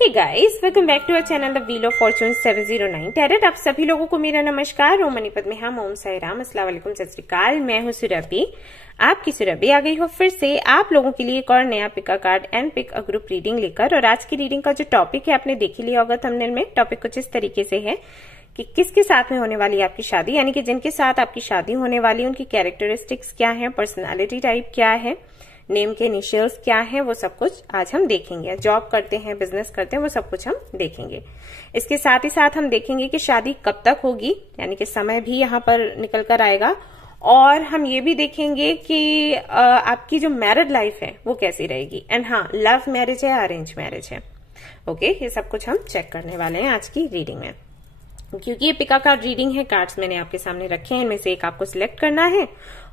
Hey guys, welcome back to our channel the wheel of fortune 709 tarot. आप सभी लोगों को मेरा नमस्कार। ओम मणिपत में हम ओम साई राम, अस्सलाम वालेकुम, सत श्री अकाल। मैं हूँ सुरभि, आपकी सुरभि आ गई हो फिर से आप लोगों के लिए एक और नया pick a card and pick a group reading लेकर। और आज की रीडिंग का जो टॉपिक है आपने देख ही लिया होगा थंबनेल में। टॉपिक कुछ इस तरीके से है कि किसके साथ में होने वाली है आपकी शादी, यानी कि जिनके साथ आपकी शादी होने वाली है उनकी कैरेक्टरिस्टिक्स क्या है, पर्सनालिटी टाइप क्या है, नेम के इनिशियल्स क्या है, वो सब कुछ आज हम देखेंगे। जॉब करते हैं, बिजनेस करते हैं, वो सब कुछ हम देखेंगे। इसके साथ ही साथ हम देखेंगे कि शादी कब तक होगी, यानी कि समय भी यहाँ पर निकल कर आएगा। और हम ये भी देखेंगे कि आपकी जो मैरिड लाइफ है वो कैसी रहेगी। एंड हाँ, लव मैरिज है, अरेंज मैरिज है, ओके, ये सब कुछ हम चेक करने वाले हैं आज की रीडिंग में। क्योंकि ये पिका कार्ड रीडिंग है, कार्ड्स मैंने आपके सामने रखे हैं, इनमें से एक आपको सिलेक्ट करना है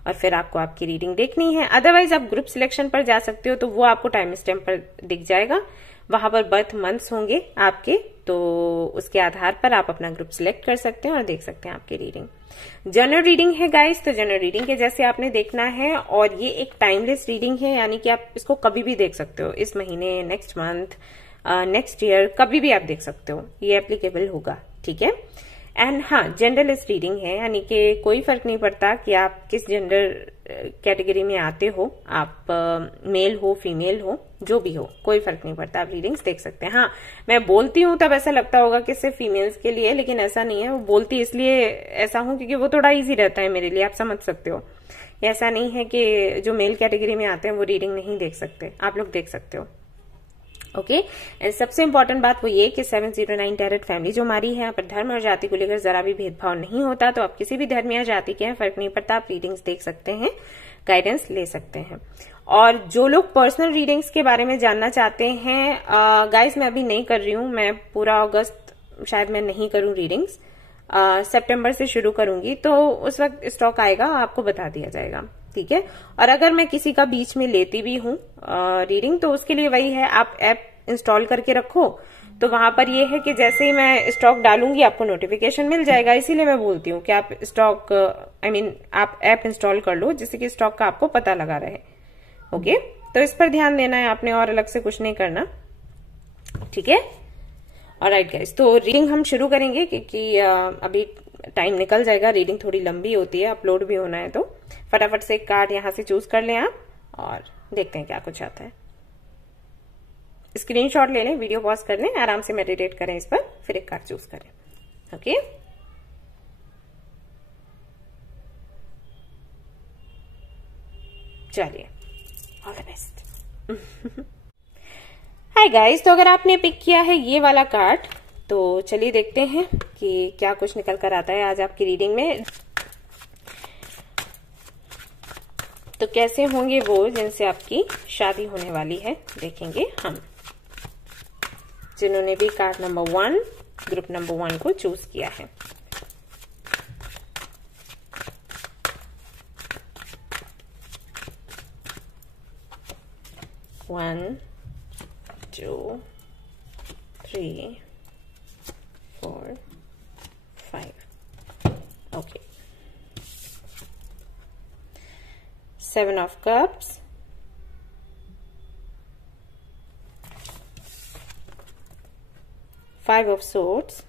और फिर आपको आपकी रीडिंग देखनी है। अदरवाइज आप ग्रुप सिलेक्शन पर जा सकते हो, तो वो आपको टाइम स्टैम्प पर दिख जाएगा, वहां पर बर्थ मंथ्स होंगे आपके, तो उसके आधार पर आप अपना ग्रुप सिलेक्ट कर सकते हैं और देख सकते हैं आपकी रीडिंग। जनरल रीडिंग है गाइस, तो जनरल रीडिंग के जैसे आपने देखना है। और ये एक टाइमलेस रीडिंग है, यानी कि आप इसको कभी भी देख सकते हो, इस महीने, नेक्स्ट मंथ, नेक्स्ट ईयर, कभी भी आप देख सकते हो, ये एप्लीकेबल होगा, ठीक है। एंड हाँ, जेंडरलेस रीडिंग है, यानी कि कोई फर्क नहीं पड़ता कि आप किस जेंडर कैटेगरी में आते हो, आप मेल हो, फीमेल हो, जो भी हो, कोई फर्क नहीं पड़ता, आप रीडिंग्स देख सकते हैं। हाँ, मैं बोलती हूँ तब ऐसा लगता होगा कि सिर्फ फीमेल्स के लिए, लेकिन ऐसा नहीं है। वो बोलती इसलिए ऐसा हूँ क्योंकि वो थोड़ा इजी रहता है मेरे लिए, आप समझ सकते हो। ऐसा नहीं है कि जो मेल कैटेगरी में आते हैं वो रीडिंग नहीं देख सकते, आप लोग देख सकते हो, ओके। एंड सबसे इंपॉर्टेंट बात वो ये कि 709 टैरेट फैमिली जो हमारी है, यहाँ पर धर्म और जाति को लेकर जरा भी भेदभाव नहीं होता। तो आप किसी भी धर्म या जाति के हैं, फर्क नहीं पड़ता, आप रीडिंग्स देख सकते हैं, गाइडेंस ले सकते हैं। और जो लोग पर्सनल रीडिंग्स के बारे में जानना चाहते हैं, गाइस मैं अभी नहीं कर रही हूँ, मैं पूरा अगस्त शायद मैं नहीं करूँ रीडिंग्स, सितंबर से शुरू करूंगी, तो उस वक्त स्टॉक आएगा, आपको बता दिया जाएगा, ठीक है। और अगर मैं किसी का बीच में लेती भी हूँ रीडिंग, तो उसके लिए वही है, आप ऐप इंस्टॉल करके रखो, तो वहां पर ये है कि जैसे ही मैं स्टॉक डालूंगी आपको नोटिफिकेशन मिल जाएगा। इसीलिए मैं बोलती हूँ कि आप स्टॉक आप ऐप इंस्टॉल कर लो, जिससे कि स्टॉक का आपको पता लगा रहे, ओके। तो इस पर ध्यान देना है आपने, और अलग से कुछ नहीं करना, ठीक है। ऑलराइट गाइस, तो रीडिंग हम शुरू करेंगे क्योंकि अभी टाइम निकल जाएगा, रीडिंग थोड़ी लंबी होती है, अपलोड भी होना है, तो फटाफट से एक कार्ड यहां से चूज कर लें आप और देखते हैं क्या कुछ आता है। स्क्रीनशॉट ले लें, वीडियो पॉज कर लें, आराम से मेडिटेट करें इस पर, फिर एक कार्ड चूज करें, ओके। चलिए, all the best. Hi guys, तो अगर आपने पिक किया है ये वाला कार्ड, तो चलिए देखते हैं कि क्या कुछ निकल कर आता है आज आपकी रीडिंग में। तो कैसे होंगे वो जिनसे आपकी शादी होने वाली है, देखेंगे हम। जिन्होंने भी कार्ड नंबर 1, ग्रुप नंबर 1 को चूज किया है। One, 2, 3, 4, 5, okay. 7 of Cups, Five of Swords,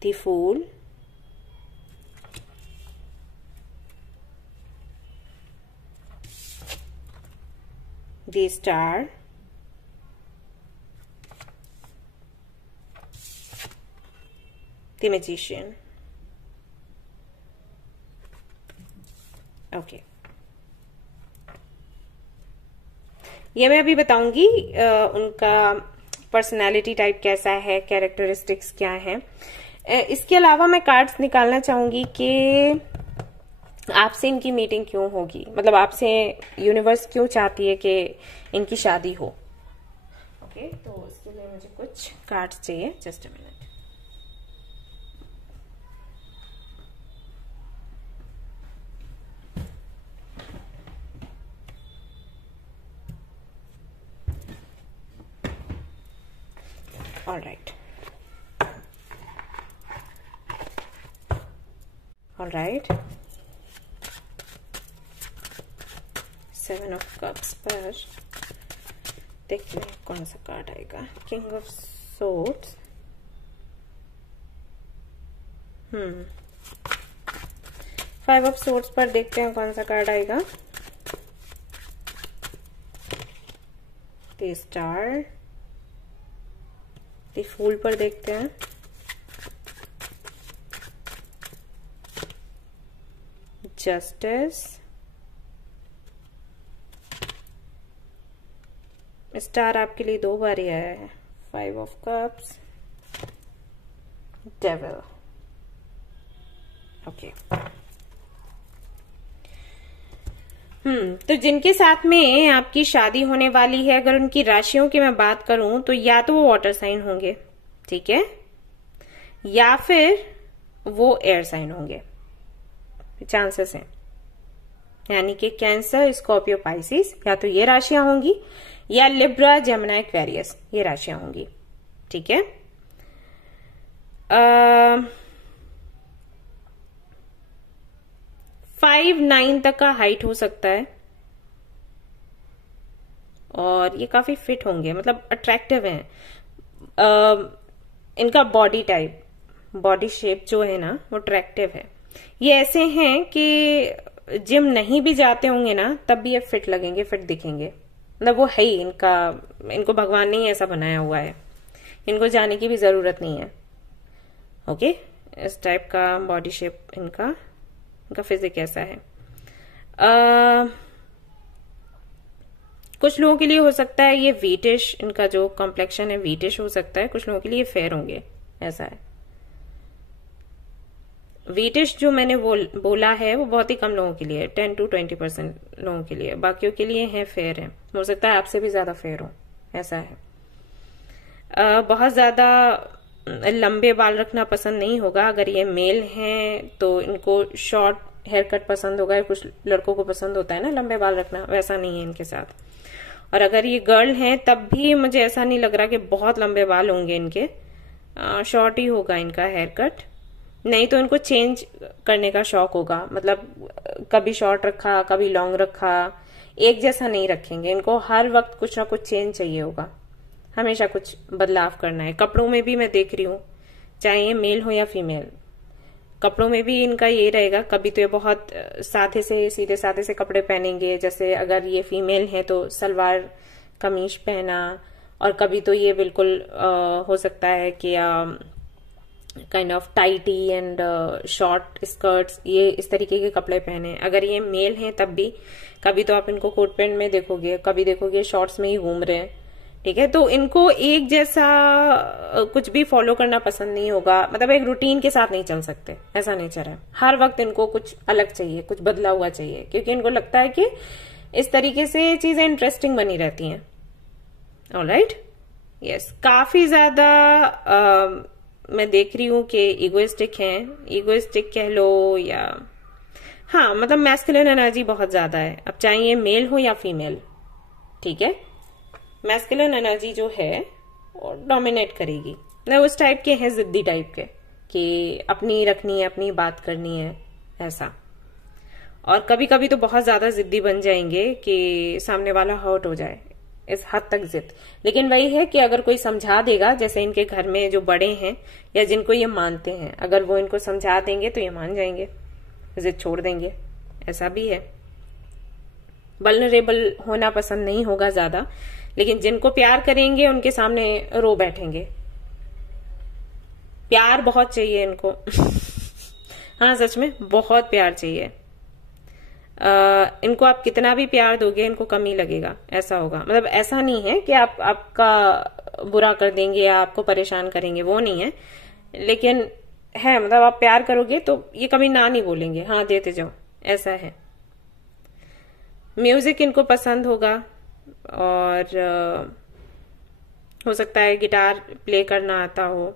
the Fool, the Star, the Magician, okay. ये मैं अभी बताऊंगी उनका पर्सनालिटी टाइप कैसा है, कैरेक्टरिस्टिक्स क्या है। इसके अलावा मैं कार्ड्स निकालना चाहूंगी कि आपसे इनकी मीटिंग क्यों होगी, मतलब आपसे यूनिवर्स क्यों चाहती है कि इनकी शादी हो, ओके। तो इसके लिए मुझे कुछ कार्ड्स चाहिए, just a minute. Alright, alright, 7 of cups पर देखते हैं कौन सा कार्ड आएगा। King of swords, 5 of swords पर देखते हैं कौन सा कार्ड आएगा। द स्टार, द फूल पर देखते हैं। जस्टिस, स्टार आपके लिए 2 बार ही आया है। 5 ऑफ कप्स, डेविल। ओके, तो जिनके साथ में आपकी शादी होने वाली है, अगर उनकी राशियों की मैं बात करूं तो या तो वो वाटर साइन होंगे, ठीक है, या फिर वो एयर साइन होंगे, चांसेस हैं। यानी कि कैंसर, स्कॉर्पियो, पाइसिस, या तो ये राशियां होंगी, या लिब्रा, जेमिनी, एक्वेरियस, ये राशियां होंगी, ठीक है। 5'9" तक का हाइट हो सकता है और ये काफी फिट होंगे, मतलब अट्रैक्टिव हैं। इनका बॉडी टाइप, बॉडी शेप जो है ना वो अट्रैक्टिव है। ये ऐसे हैं कि जिम नहीं भी जाते होंगे ना तब भी ये फिट लगेंगे, फिट दिखेंगे, मतलब वो है ही इनको भगवान ने ही ऐसा बनाया हुआ है, इनको जाने की भी जरूरत नहीं है। ओके, इस टाइप का बॉडी शेप इनका फिजिक ऐसा है। कुछ लोगों के लिए हो सकता है ये वीटिश, इनका जो कॉम्प्लेक्शन है वीटिश हो सकता है, कुछ लोगों के लिए फेयर होंगे, ऐसा है। वीटिश जो मैंने बोला है वो बहुत ही कम लोगों के लिए, 10 to 20% लोगों के लिए, बाकियों के लिए है फेयर है, हो सकता है आपसे भी ज्यादा फेयर हो, ऐसा है। बहुत ज्यादा लंबे बाल रखना पसंद नहीं होगा। अगर ये मेल हैं तो इनको शॉर्ट हेयर कट पसंद होगा, कुछ लड़कों को पसंद होता है ना लंबे बाल रखना, वैसा नहीं है इनके साथ। और अगर ये गर्ल हैं तब भी मुझे ऐसा नहीं लग रहा कि बहुत लंबे बाल होंगे इनके, शॉर्ट ही होगा इनका हेयर कट, नहीं तो इनको चेंज करने का शौक होगा, मतलब कभी शॉर्ट रखा कभी लॉन्ग रखा, एक जैसा नहीं रखेंगे, इनको हर वक्त कुछ ना कुछ चेंज चाहिए होगा, हमेशा कुछ बदलाव करना है। कपड़ों में भी मैं देख रही हूँ, चाहे ये मेल हो या फीमेल, कपड़ों में भी इनका ये रहेगा, कभी तो ये बहुत सादे से सीधे सादे से कपड़े पहनेंगे, जैसे अगर ये फीमेल है तो सलवार कमीज पहना, और कभी तो ये बिल्कुल हो सकता है कि kind of tighty and short skirts, ये इस तरीके के कपड़े पहने। अगर ये मेल हैं तब भी कभी तो आप इनको कोट पैंट में देखोगे, कभी देखोगे शॉर्ट्स में ही घूम रहे हैं, ठीक है। तो इनको एक जैसा कुछ भी फॉलो करना पसंद नहीं होगा, मतलब एक रूटीन के साथ नहीं चल सकते, ऐसा नेचर है। हर वक्त इनको कुछ अलग चाहिए, कुछ बदला हुआ चाहिए, क्योंकि इनको लगता है कि इस तरीके से चीजें इंटरेस्टिंग बनी रहती हैं। ऑलराइट, यस, काफी ज्यादा मैं देख रही हूं कि इगोइस्टिक हैं, इगोइस्टिक कह लो या हाँ, मतलब मैस्कुलिन एनर्जी बहुत ज्यादा है। अब चाहे ये मेल हो या फीमेल, ठीक है, मैस्कुलिन एनर्जी जो है वो डोमिनेट करेगी। मतलब उस टाइप के हैं, जिद्दी टाइप के, कि अपनी रखनी है, अपनी बात करनी है, ऐसा। और कभी कभी तो बहुत ज्यादा जिद्दी बन जाएंगे कि सामने वाला हर्ट हो जाए, इस हद तक जिद। लेकिन वही है कि अगर कोई समझा देगा, जैसे इनके घर में जो बड़े हैं या जिनको ये मानते हैं, अगर वो इनको समझा देंगे तो ये मान जाएंगे, जिद छोड़ देंगे, ऐसा भी है। वल्नरेबल होना पसंद नहीं होगा ज्यादा, लेकिन जिनको प्यार करेंगे उनके सामने रो बैठेंगे। प्यार बहुत चाहिए इनको हाँ, सच में बहुत प्यार चाहिए। इनको आप कितना भी प्यार दोगे इनको कमी लगेगा, ऐसा होगा। मतलब ऐसा नहीं है कि आपका बुरा कर देंगे या आपको परेशान करेंगे, वो नहीं है, लेकिन है, मतलब आप प्यार करोगे तो ये कभी ना नहीं बोलेंगे, हाँ देते जाओ, ऐसा है। म्यूजिक इनको पसंद होगा, और हो सकता है गिटार प्ले करना आता हो।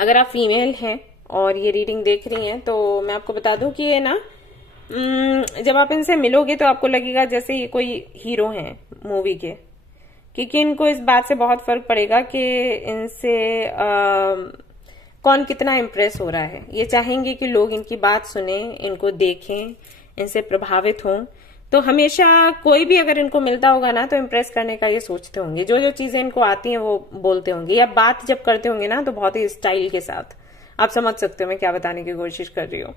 अगर आप फीमेल हैं और ये रीडिंग देख रही हैं तो मैं आपको बता दूं कि ये ना, जब आप इनसे मिलोगे तो आपको लगेगा जैसे ये कोई हीरो हैं मूवी के, क्योंकि इनको इस बात से बहुत फर्क पड़ेगा कि इनसे कौन कितना इम्प्रेस हो रहा है। ये चाहेंगे कि लोग इनकी बात सुने, इनको देखें, इनसे प्रभावित हों, तो हमेशा कोई भी अगर इनको मिलता होगा ना तो इम्प्रेस करने का ये सोचते होंगे, जो जो चीजें इनको आती हैं वो बोलते होंगे, या बात जब करते होंगे ना तो बहुत ही स्टाइल के साथ। आप समझ सकते हो मैं क्या बताने की कोशिश कर रही हूँ।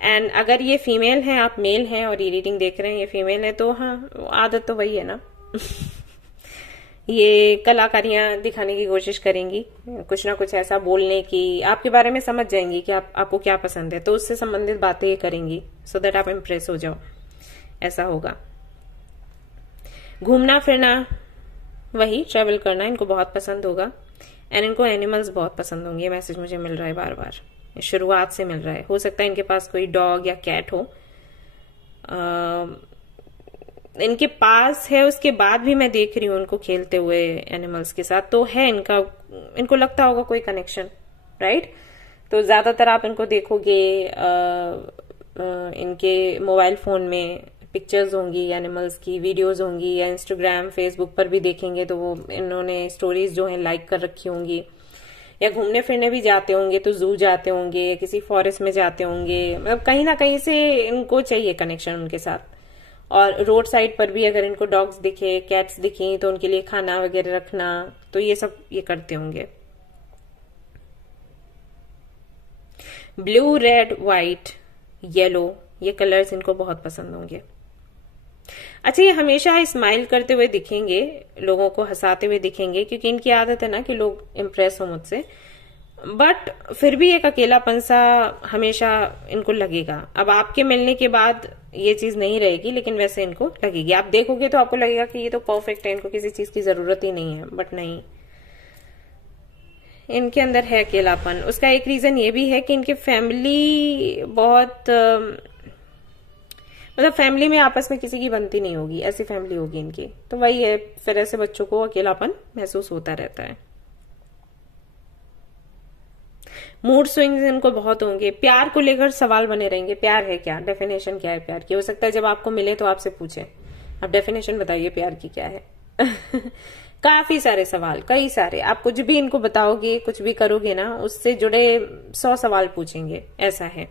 एंड अगर ये फीमेल है, आप मेल हैं और ये रीडिंग देख रहे हैं, ये फीमेल है, तो हाँ आदत तो वही है ना ये कलाकारियां दिखाने की कोशिश करेंगी, कुछ ना कुछ ऐसा बोलने की, आपके बारे में समझ जाएंगी कि आपको क्या पसंद है, तो उससे संबंधित बातें ये करेंगी सो दैट आप इम्प्रेस हो जाओ, ऐसा होगा। घूमना फिरना, वही ट्रेवल करना इनको बहुत पसंद होगा। एंड इनको एनिमल्स बहुत पसंद होंगे, ये मैसेज मुझे मिल रहा है बार बार, शुरुआत से मिल रहा है। हो सकता है इनके पास कोई डॉग या कैट हो, इनके पास है, उसके बाद भी मैं देख रही हूँ उनको खेलते हुए एनिमल्स के साथ, तो है इनका, इनको लगता होगा कोई कनेक्शन, राइट। तो ज्यादातर आप इनको देखोगे इनके मोबाइल फोन में पिक्चर्स होंगी एनिमल्स की, वीडियोस होंगी, या इंस्टाग्राम फेसबुक पर भी देखेंगे तो वो इन्होंने स्टोरीज जो है लाइक कर रखी होंगी, या घूमने फिरने भी जाते होंगे तो जू जाते होंगे, किसी फॉरेस्ट में जाते होंगे, मतलब कहीं ना कहीं से इनको चाहिए कनेक्शन उनके साथ। और रोड साइड पर भी अगर इनको डॉग्स दिखे, कैट्स दिखे, तो उनके लिए खाना वगैरह रखना, तो ये सब ये करते होंगे। ब्लू, रेड, व्हाइट, येलो, ये कलर्स इनको बहुत पसंद होंगे। अच्छा, ये हमेशा स्माइल करते हुए दिखेंगे, लोगों को हंसाते हुए दिखेंगे, क्योंकि इनकी आदत है ना कि लोग इम्प्रेस हो मुझसे, बट फिर भी एक अकेलापन सा हमेशा इनको लगेगा। अब आपके मिलने के बाद ये चीज नहीं रहेगी, लेकिन वैसे इनको लगेगी। आप देखोगे तो आपको लगेगा कि ये तो परफेक्ट है, इनको किसी चीज की जरूरत ही नहीं है, बट नहीं, इनके अंदर है अकेलापन। उसका एक रीजन ये भी है कि इनकी फैमिली बहुत मतलब फैमिली में आपस में किसी की बनती नहीं होगी, ऐसी फैमिली होगी इनकी, तो वही है, फिर ऐसे बच्चों को अकेलापन महसूस होता रहता है। मूड स्विंग्स इनको बहुत होंगे। प्यार को लेकर सवाल बने रहेंगे, प्यार है क्या, डेफिनेशन क्या है प्यार की। हो सकता है जब आपको मिले तो आपसे पूछे आप डेफिनेशन बताइए प्यार की क्या है काफी सारे सवाल, कई सारे, आप कुछ भी इनको बताओगे, कुछ भी करोगे ना, उससे जुड़े 100 सवाल पूछेंगे, ऐसा है।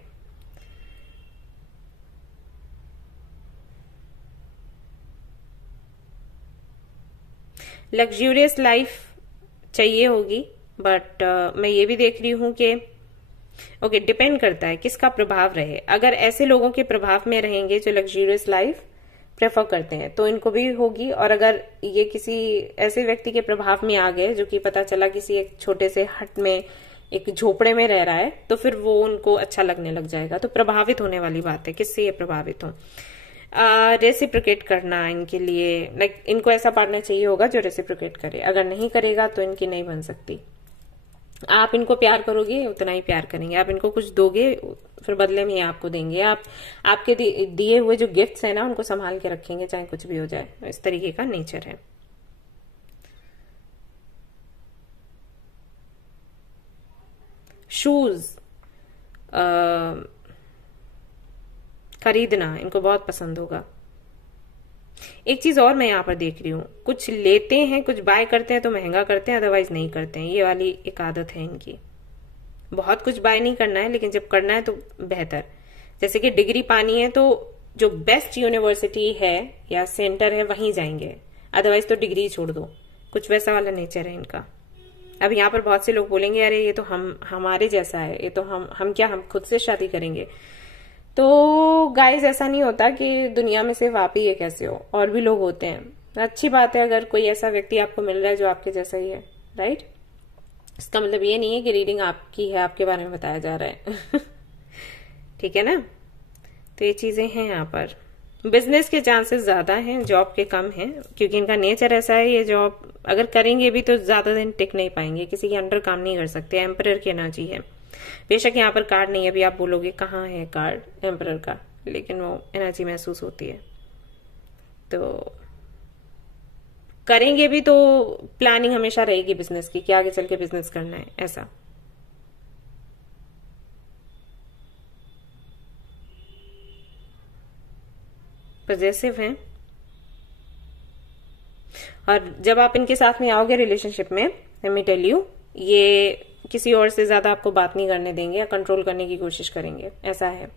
लग्जूरियस लाइफ चाहिए होगी, बट मैं ये भी देख रही हूं कि ओके, डिपेंड करता है किसका प्रभाव रहे। अगर ऐसे लोगों के प्रभाव में रहेंगे जो लग्जूरियस लाइफ प्रेफर करते हैं तो इनको भी होगी, और अगर ये किसी ऐसे व्यक्ति के प्रभाव में आ गए जो कि पता चला किसी एक छोटे से हट में, एक झोपड़े में रह रहा है, तो फिर वो उनको अच्छा लगने लग जाएगा। तो प्रभावित होने वाली बात है, किससे ये प्रभावित हो। रेसिप्रोकेट करना इनके लिए, लाइक इनको ऐसा पार्टनर चाहिए होगा जो रेसिप्रोकेट करे, अगर नहीं करेगा तो इनकी नहीं बन सकती। आप इनको प्यार करोगे उतना ही प्यार करेंगे, आप इनको कुछ दोगे फिर बदले में ये आपको देंगे। आप आपके दिए हुए जो गिफ्ट्स है ना उनको संभाल के रखेंगे चाहे कुछ भी हो जाए, इस तरीके का नेचर है। शूज खरीदना इनको बहुत पसंद होगा। एक चीज और मैं यहाँ पर देख रही हूँ, कुछ लेते हैं, कुछ बाय करते हैं तो महंगा करते हैं, अदरवाइज नहीं करते हैं। ये वाली एक आदत है इनकी। बहुत कुछ बाय नहीं करना है, लेकिन जब करना है तो बेहतर। जैसे कि डिग्री पानी है तो जो बेस्ट यूनिवर्सिटी है या सेंटर है वहीं जाएंगे, अदरवाइज तो डिग्री छोड़ दो। कुछ वैसा वाला नेचर है इनका। अब यहाँ पर बहुत से लोग बोलेंगे अरे ये तो हमारे जैसा है, ये तो हम क्या, हम खुद से शादी करेंगे। तो गाइस ऐसा नहीं होता कि दुनिया में सिर्फ आप ही एक ऐसे हो, और भी लोग होते हैं। अच्छी बात है अगर कोई ऐसा व्यक्ति आपको मिल रहा है जो आपके जैसा ही है, राइट। इसका मतलब ये नहीं है कि रीडिंग आपकी है, आपके बारे में बताया जा रहा है ठीक है ना। तो ये चीजें हैं यहाँ पर। बिजनेस के चांसेस ज्यादा हैं, जॉब के कम हैं, क्योंकि इनका नेचर ऐसा है, ये जॉब अगर करेंगे भी तो ज्यादा दिन टिक नहीं पाएंगे, किसी के अंडर काम नहीं कर सकते। एम्परर की एनर्जी है। बेशक यहाँ पर कार्ड नहीं है, अभी आप बोलोगे कहाँ है कार्ड एम्परर का, लेकिन वो एनर्जी महसूस होती है। तो करेंगे भी तो प्लानिंग हमेशा रहेगी बिजनेस की कि आगे चल के बिजनेस करना है, ऐसा। पॉजिटिव हैं, और जब आप इनके साथ में आओगे रिलेशनशिप में, लेट मी टेल यू, ये किसी और से ज्यादा आपको बात नहीं करने देंगे या कंट्रोल करने की कोशिश करेंगे, ऐसा है।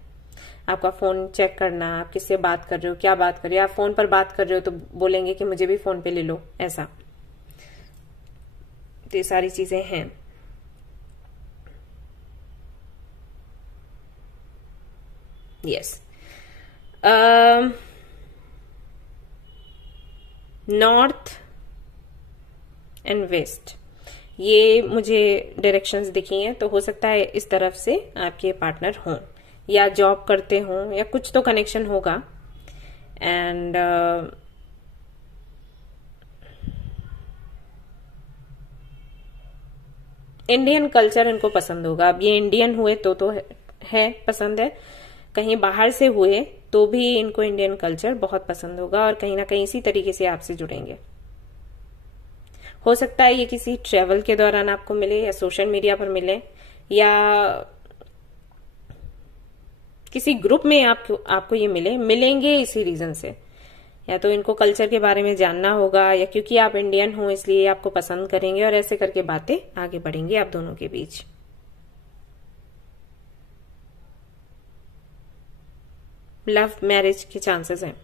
आपका फोन चेक करना, आप किससे बात कर रहे हो, क्या बात कर रहे हो, आप फोन पर बात कर रहे हो तो बोलेंगे कि मुझे भी फोन पे ले लो, ऐसा। तो ये सारी चीजें हैं। यस, नॉर्थ एंड वेस्ट, ये मुझे डायरेक्शंस दिखी हैं, तो हो सकता है इस तरफ से आपके पार्टनर हों या जॉब करते हों या कुछ तो कनेक्शन होगा। एंड इंडियन कल्चर इनको पसंद होगा। अब ये इंडियन हुए तो है पसंद है, कहीं बाहर से हुए तो भी इनको इंडियन कल्चर बहुत पसंद होगा और कहीं ना कहीं इसी तरीके से आपसे जुड़ेंगे। हो सकता है ये किसी ट्रेवल के दौरान आपको मिले या सोशल मीडिया पर मिले या किसी ग्रुप में आपको ये मिलेंगे इसी रीजन से। या तो इनको कल्चर के बारे में जानना होगा या क्योंकि आप इंडियन हो इसलिए आपको पसंद करेंगे और ऐसे करके बातें आगे बढ़ेंगी आप दोनों के बीच। लव मैरिज के चांसेस हैं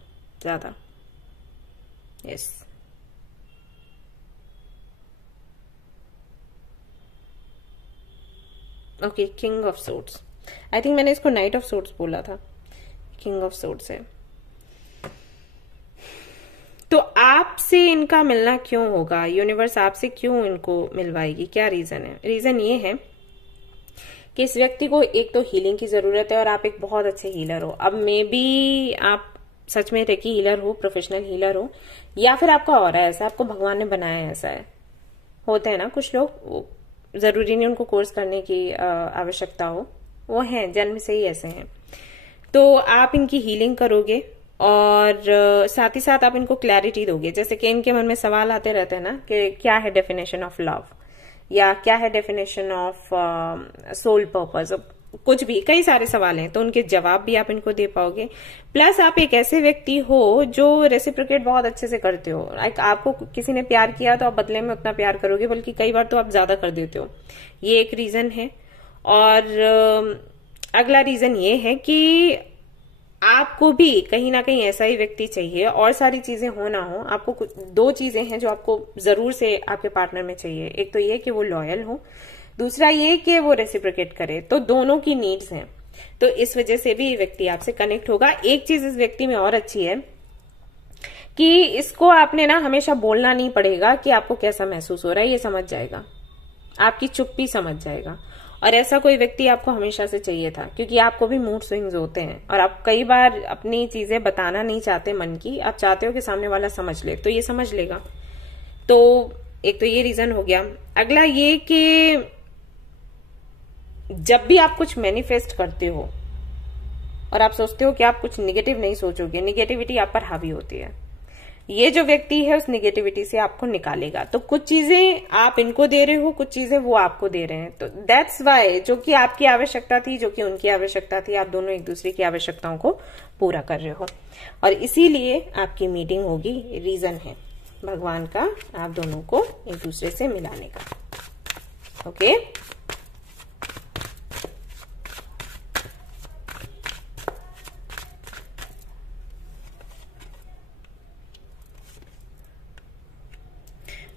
ज्यादा। Yes, okay, king of swords, I think मैंने इसको नाइट ऑफ सोर्ड्स बोला था, किंग ऑफ सोर्ड्स है। तो आपसे इनका मिलना क्यों होगा, यूनिवर्स आपसे क्यों इनको मिलवाएगी, क्या रीजन है? रीजन ये है कि इस व्यक्ति को एक तो हीलिंग की जरूरत है और आप एक बहुत अच्छे हीलर हो। अब मे बी आप सच में रेकी हीलर हो, प्रोफेशनल हीलर हो, या फिर आपका ऑरा ऐसा, आपको भगवान ने बनाया ऐसा है। होते हैं ना कुछ लोग, जरूरी नहीं उनको कोर्स करने की आवश्यकता हो, वो हैं जन्म से ही ऐसे हैं। तो आप इनकी हीलिंग करोगे और साथ ही साथ आप इनको क्लैरिटी दोगे। जैसे कि इनके मन में सवाल आते रहते हैं ना कि क्या है डेफिनेशन ऑफ लव या क्या है डेफिनेशन ऑफ सोल पर्पस, कुछ भी, कई सारे सवाल हैं, तो उनके जवाब भी आप इनको दे पाओगे। प्लस आप एक ऐसे व्यक्ति हो जो रेसिप्रोकेट बहुत अच्छे से करते हो। लाइक आपको किसी ने प्यार किया तो आप बदले में उतना प्यार करोगे, बल्कि कई बार तो आप ज्यादा कर देते हो। ये एक रीजन है। और अगला रीजन ये है कि आपको भी कहीं ना कहीं ऐसा ही व्यक्ति चाहिए। और सारी चीजें हो ना हो, आपको दो चीजें हैं जो आपको जरूर से आपके पार्टनर में चाहिए। एक तो ये कि वो लॉयल हो, दूसरा ये कि वो रेसिप्रोकेट करे। तो दोनों की नीड्स हैं, तो इस वजह से भी ये व्यक्ति आपसे कनेक्ट होगा। एक चीज इस व्यक्ति में और अच्छी है कि इसको आपने ना हमेशा बोलना नहीं पड़ेगा कि आपको कैसा महसूस हो रहा है, ये समझ जाएगा, आपकी चुप्पी समझ जाएगा। और ऐसा कोई व्यक्ति आपको हमेशा से चाहिए था, क्योंकि आपको भी मूड स्विंग्स होते हैं और आप कई बार अपनी चीजें बताना नहीं चाहते मन की, आप चाहते हो कि सामने वाला समझ ले, तो ये समझ लेगा। तो एक तो ये रीजन हो गया। अगला ये कि जब भी आप कुछ मैनिफेस्ट करते हो और आप सोचते हो कि आप कुछ निगेटिव नहीं सोचोगे, निगेटिविटी आप पर हावी होती है। ये जो व्यक्ति है उस निगेटिविटी से आपको निकालेगा। तो कुछ चीजें आप इनको दे रहे हो, कुछ चीजें वो आपको दे रहे हैं। तो दैट्स वाई, जो कि आपकी आवश्यकता थी, जो कि उनकी आवश्यकता थी, आप दोनों एक दूसरे की आवश्यकताओं को पूरा कर रहे हो और इसीलिए आपकी मीटिंग होगी। रीजन है भगवान का आप दोनों को एक दूसरे से मिलाने का। Okay,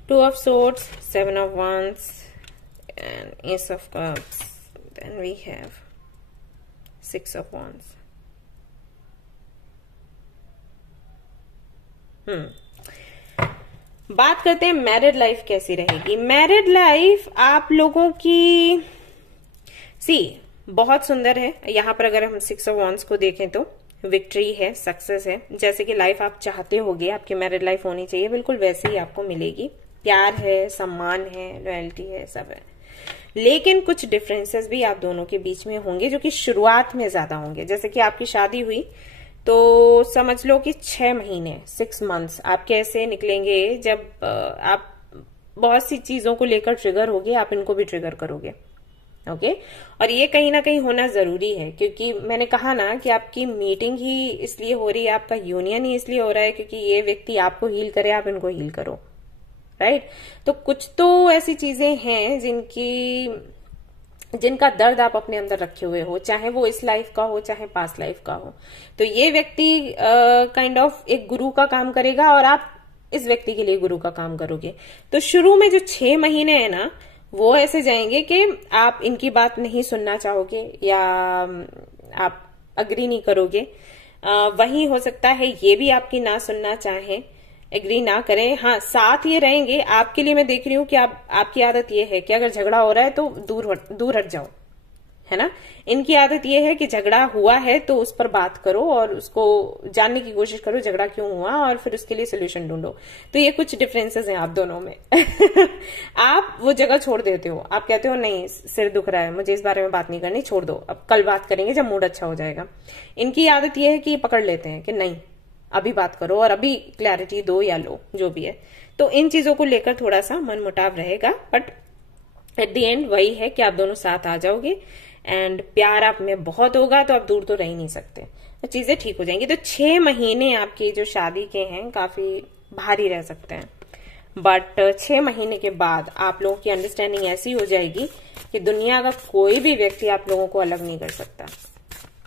Two of Swords, Seven of Wands, and Ace of Cups. Then we have Six of Wands. बात करते हैं मैरिड लाइफ कैसी रहेगी। मैरिड लाइफ आप लोगों की बहुत सुंदर है। यहां पर अगर हम सिक्स ऑफ वॉन्ड्स को देखें तो विक्ट्री है, सक्सेस है। जैसे कि लाइफ आप चाहते होगे आपकी मैरिड लाइफ होनी चाहिए, बिल्कुल वैसे ही आपको मिलेगी। प्यार है, सम्मान है, लॉयल्टी है, सब है। लेकिन कुछ डिफरेंसेस भी आप दोनों के बीच में होंगे जो कि शुरुआत में ज्यादा होंगे। जैसे कि आपकी शादी हुई तो समझ लो कि 6 महीने 6 मंथ्स आपके ऐसे निकलेंगे जब आप बहुत सी चीजों को लेकर ट्रिगर होगे, आप इनको भी ट्रिगर करोगे। ओके, और ये कहीं ना कहीं होना जरूरी है, क्योंकि मैंने कहा ना कि आपकी मीटिंग ही इसलिए हो रही है, आपका यूनियन ही इसलिए हो रहा है क्योंकि ये व्यक्ति आपको हील करे, आप इनको हील करो। राइट, तो कुछ तो ऐसी चीजें हैं जिनकी जिनका दर्द आप अपने अंदर रखे हुए हो, चाहे वो इस लाइफ का हो चाहे पास्ट लाइफ का हो। तो ये व्यक्ति काइंड ऑफ एक गुरु का काम करेगा और आप इस व्यक्ति के लिए गुरु का काम करोगे। तो शुरू में जो 6 महीने है ना, वो ऐसे जाएंगे कि आप इनकी बात नहीं सुनना चाहोगे या आप अग्री नहीं करोगे। वहीं हो सकता है ये भी आपकी ना सुनना चाहें, एग्री ना करें। हाँ, साथ ये रहेंगे। आपके लिए मैं देख रही हूं कि आपकी आदत ये है कि अगर झगड़ा हो रहा है तो दूर हट जाओ, है ना। इनकी आदत ये है कि झगड़ा हुआ है तो उस पर बात करो और उसको जानने की कोशिश करो झगड़ा क्यों हुआ, और फिर उसके लिए सोल्यूशन ढूंढो। तो ये कुछ डिफरेंसेस हैं आप दोनों में। आप वो जगह छोड़ देते हो, आप कहते हो नहीं सिर दुख रहा है, मुझे इस बारे में बात नहीं करनी, छोड़ दो, अब कल बात करेंगे जब मूड अच्छा हो जाएगा। इनकी आदत ये है कि पकड़ लेते हैं कि नहीं अभी बात करो और अभी क्लैरिटी दो या लो, जो भी है। तो इन चीजों को लेकर थोड़ा सा मनमुटाव रहेगा, बट एट द एंड वही है कि आप दोनों साथ आ जाओगे एंड प्यार आप में बहुत होगा, तो आप दूर तो रह ही नहीं सकते, तो चीजें ठीक हो जाएंगी। तो 6 महीने आपके जो शादी के हैं काफी भारी रह सकते हैं, बट 6 महीने के बाद आप लोगों की अंडरस्टैंडिंग ऐसी हो जाएगी कि दुनिया का कोई भी व्यक्ति आप लोगों को अलग नहीं कर सकता।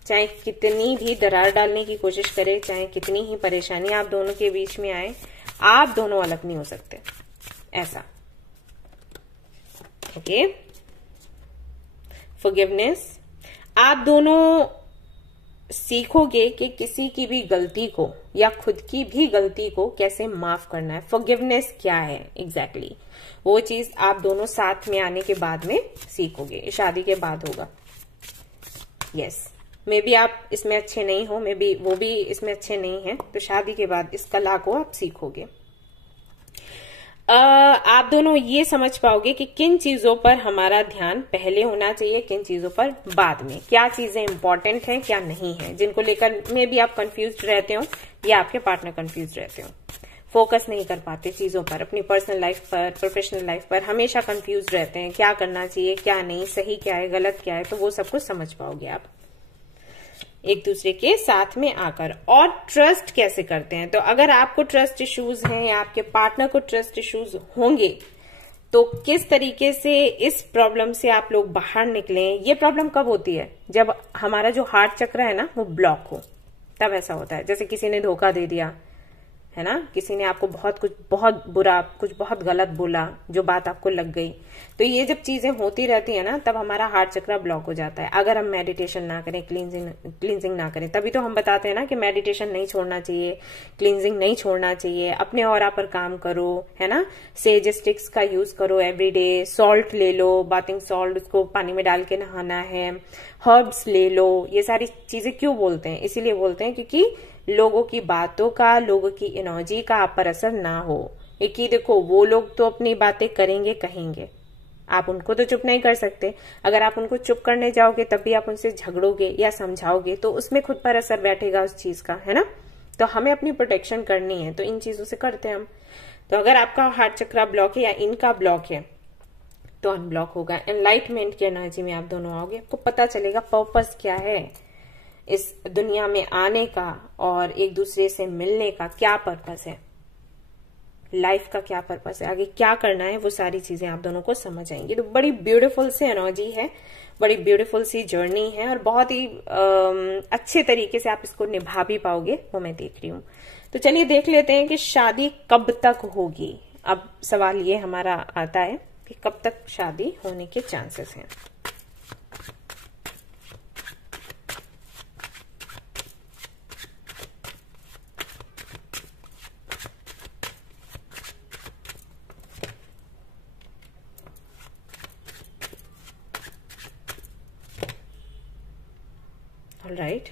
चाहे कितनी भी दरार डालने की कोशिश करे, चाहे कितनी ही परेशानी आप दोनों के बीच में आए, आप दोनों अलग नहीं हो सकते, ऐसा। ओके, फॉरगिवनेस, आप दोनों सीखोगे कि किसी की भी गलती को या खुद की भी गलती को कैसे माफ करना है। फॉरगिवनेस क्या है एग्जैक्टली, वो चीज आप दोनों साथ में आने के बाद में सीखोगे, शादी के बाद होगा। यस, मे बी आप इसमें अच्छे नहीं हो, मे बी वो भी इसमें अच्छे नहीं है, तो शादी के बाद इस कला को आप सीखोगे। आप दोनों ये समझ पाओगे कि किन चीजों पर हमारा ध्यान पहले होना चाहिए, किन चीजों पर बाद में, क्या चीजें इंपॉर्टेंट हैं क्या नहीं है, जिनको लेकर मे बी आप कंफ्यूज रहते हो या आपके पार्टनर कंफ्यूज रहते हो, फोकस नहीं कर पाते चीजों पर, अपनी पर्सनल लाइफ पर, प्रोफेशनल लाइफ पर हमेशा कंफ्यूज रहते हैं, क्या करना चाहिए क्या नहीं, सही क्या है गलत क्या है। तो वो सब कुछ समझ पाओगे आप एक दूसरे के साथ में आकर। और ट्रस्ट कैसे करते हैं, तो अगर आपको ट्रस्ट इश्यूज हैं या आपके पार्टनर को ट्रस्ट इश्यूज होंगे, तो किस तरीके से इस प्रॉब्लम से आप लोग बाहर निकलें। ये प्रॉब्लम कब होती है, जब हमारा जो हार्ट चक्र है ना वो ब्लॉक हो, तब ऐसा होता है। जैसे किसी ने धोखा दे दिया है ना, किसी ने आपको बहुत बुरा कुछ बहुत गलत बोला, जो बात आपको लग गई, तो ये जब चीजें होती रहती है ना, तब हमारा हार्ट चक्र ब्लॉक हो जाता है। अगर हम मेडिटेशन ना करें, क्लींजिंग ना करें, तभी तो हम बताते हैं ना कि मेडिटेशन नहीं छोड़ना चाहिए, क्लींजिंग नहीं छोड़ना चाहिए, अपने ऑरा पर काम करो, है ना, सेज स्टिक्स का यूज करो एवरीडे, सॉल्ट ले लो, बाथिंग सॉल्ट, उसको पानी में डाल के नहाना है, हर्ब्स ले लो। ये सारी चीजें क्यों बोलते हैं, इसीलिए बोलते हैं क्योंकि लोगों की बातों का, लोगों की एनर्जी का आप पर असर ना हो। एक ही देखो, वो लोग तो अपनी बातें करेंगे कहेंगे, आप उनको तो चुप नहीं कर सकते। अगर आप उनको चुप करने जाओगे तब भी आप उनसे झगड़ोगे या समझाओगे, तो उसमें खुद पर असर बैठेगा उस चीज का, है ना। तो हमें अपनी प्रोटेक्शन करनी है, तो इन चीजों से करते हैं हम। तो अगर आपका हार्ट चक्र ब्लॉक है या इनका ब्लॉक है, तो अनब्लॉक होगा। एनलाइटमेंट की एनर्जी में आप दोनों आओगे, आपको पता चलेगा पर्पस क्या है इस दुनिया में आने का, और एक दूसरे से मिलने का क्या पर्पस है, लाइफ का क्या पर्पस है, आगे क्या करना है, वो सारी चीजें आप दोनों को समझ आएंगी। तो बड़ी ब्यूटीफुल सी एनर्जी है, बड़ी ब्यूटीफुल सी जर्नी है, और बहुत ही अच्छे तरीके से आप इसको निभा भी पाओगे, वो मैं देख रही हूँ। तो चलिए देख लेते हैं कि शादी कब तक होगी। अब सवाल ये हमारा आता है कि कब तक शादी होने के चांसेस हैं। Right,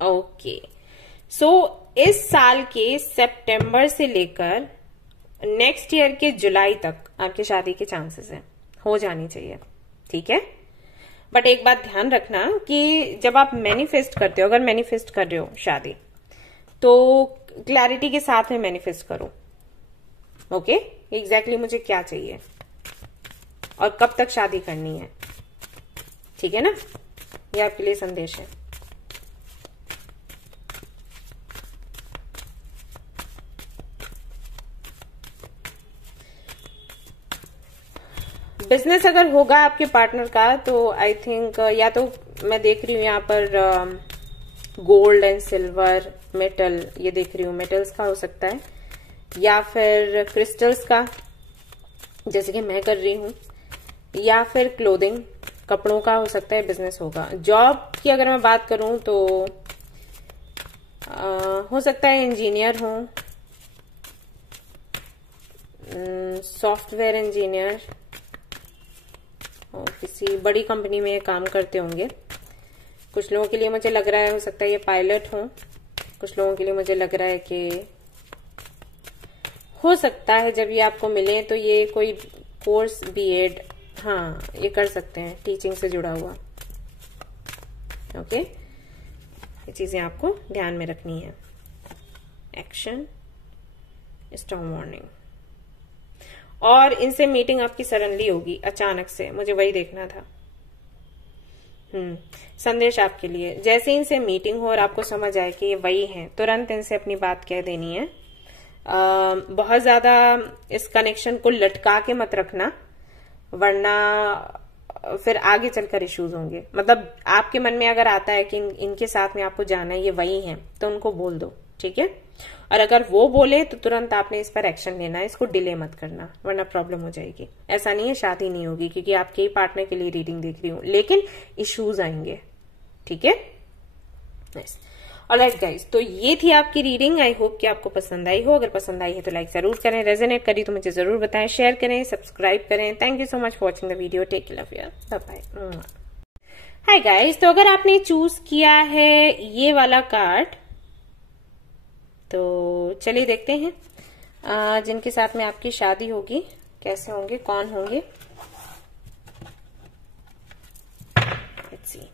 okay. सो इस साल के सितंबर से लेकर नेक्स्ट ईयर के जुलाई तक आपकी शादी के चांसेस हैं, हो जानी चाहिए, ठीक है। बट एक बात ध्यान रखना कि जब आप मैनिफेस्ट करते हो, अगर मैनिफेस्ट कर रहे हो शादी, तो क्लैरिटी के साथ में मैनिफेस्ट करो। ओके, एग्जैक्टली मुझे क्या चाहिए और कब तक शादी करनी है, ठीक है ना। ये आपके लिए संदेश है। बिजनेस अगर होगा आपके पार्टनर का तो आई थिंक या तो मैं देख रही हूँ यहाँ पर गोल्ड एंड सिल्वर मेटल, ये देख रही हूँ मेटल्स का हो सकता है, या फिर क्रिस्टल्स का जैसे कि मैं कर रही हूँ, या फिर क्लोथिंग कपड़ों का हो सकता है बिजनेस होगा। जॉब की अगर मैं बात करूं तो हो सकता है इंजीनियर हो, सॉफ्टवेयर इंजीनियर और किसी बड़ी कंपनी में काम करते होंगे। कुछ लोगों के लिए मुझे लग रहा है हो सकता है ये पायलट हो, कुछ लोगों के लिए मुझे लग रहा है कि हो सकता है जब ये आपको मिले तो ये कोई कोर्स बीएड, हाँ ये कर सकते हैं, टीचिंग से जुड़ा हुआ। ओके, ये चीजें आपको ध्यान में रखनी है। एक्शन, स्ट्रॉन्ग वार्निंग, और इनसे मीटिंग आपकी सडनली होगी, अचानक से, मुझे वही देखना था। संदेश आपके लिए, जैसे इनसे मीटिंग हो और आपको समझ आए कि ये वही है, तुरंत इनसे अपनी बात कह देनी है। बहुत ज्यादा इस कनेक्शन को लटका के मत रखना, वरना फिर आगे चलकर इश्यूज होंगे। मतलब आपके मन में अगर आता है कि इनके साथ में आपको जाना है, ये वही है, तो उनको बोल दो, ठीक है। और अगर वो बोले तो तुरंत आपने इस पर एक्शन लेना है, इसको डिले मत करना, वरना प्रॉब्लम हो जाएगी। ऐसा नहीं है शादी नहीं होगी, क्योंकि आपके ही पार्टनर के लिए रीडिंग देख रही हूँ, लेकिन इश्यूज आएंगे, ठीक है। नाइस, ऑलराइट गाइस, तो ये थी आपकी रीडिंग। आई होप कि आपको पसंद आई हो। अगर पसंद आई है तो लाइक जरूर करें, रेजोनेट करी तो मुझे जरूर बताएं, शेयर करें, सब्सक्राइब करें। Thank you so much for watching the video, take care, love you, bye bye. Hi guys, तो अगर आपने चूज किया है ये वाला कार्ड तो चलिए देखते हैं जिनके साथ में आपकी शादी होगी कैसे होंगे, कौन होंगे। Let's see.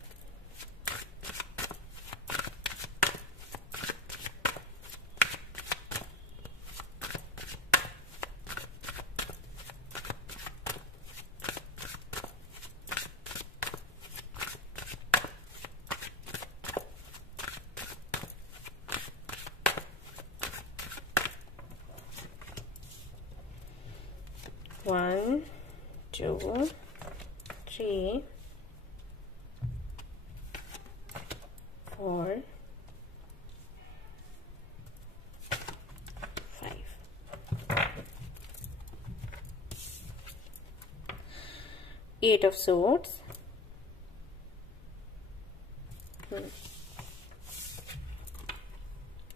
One, 2, 3, 4, 5. 8 of Swords.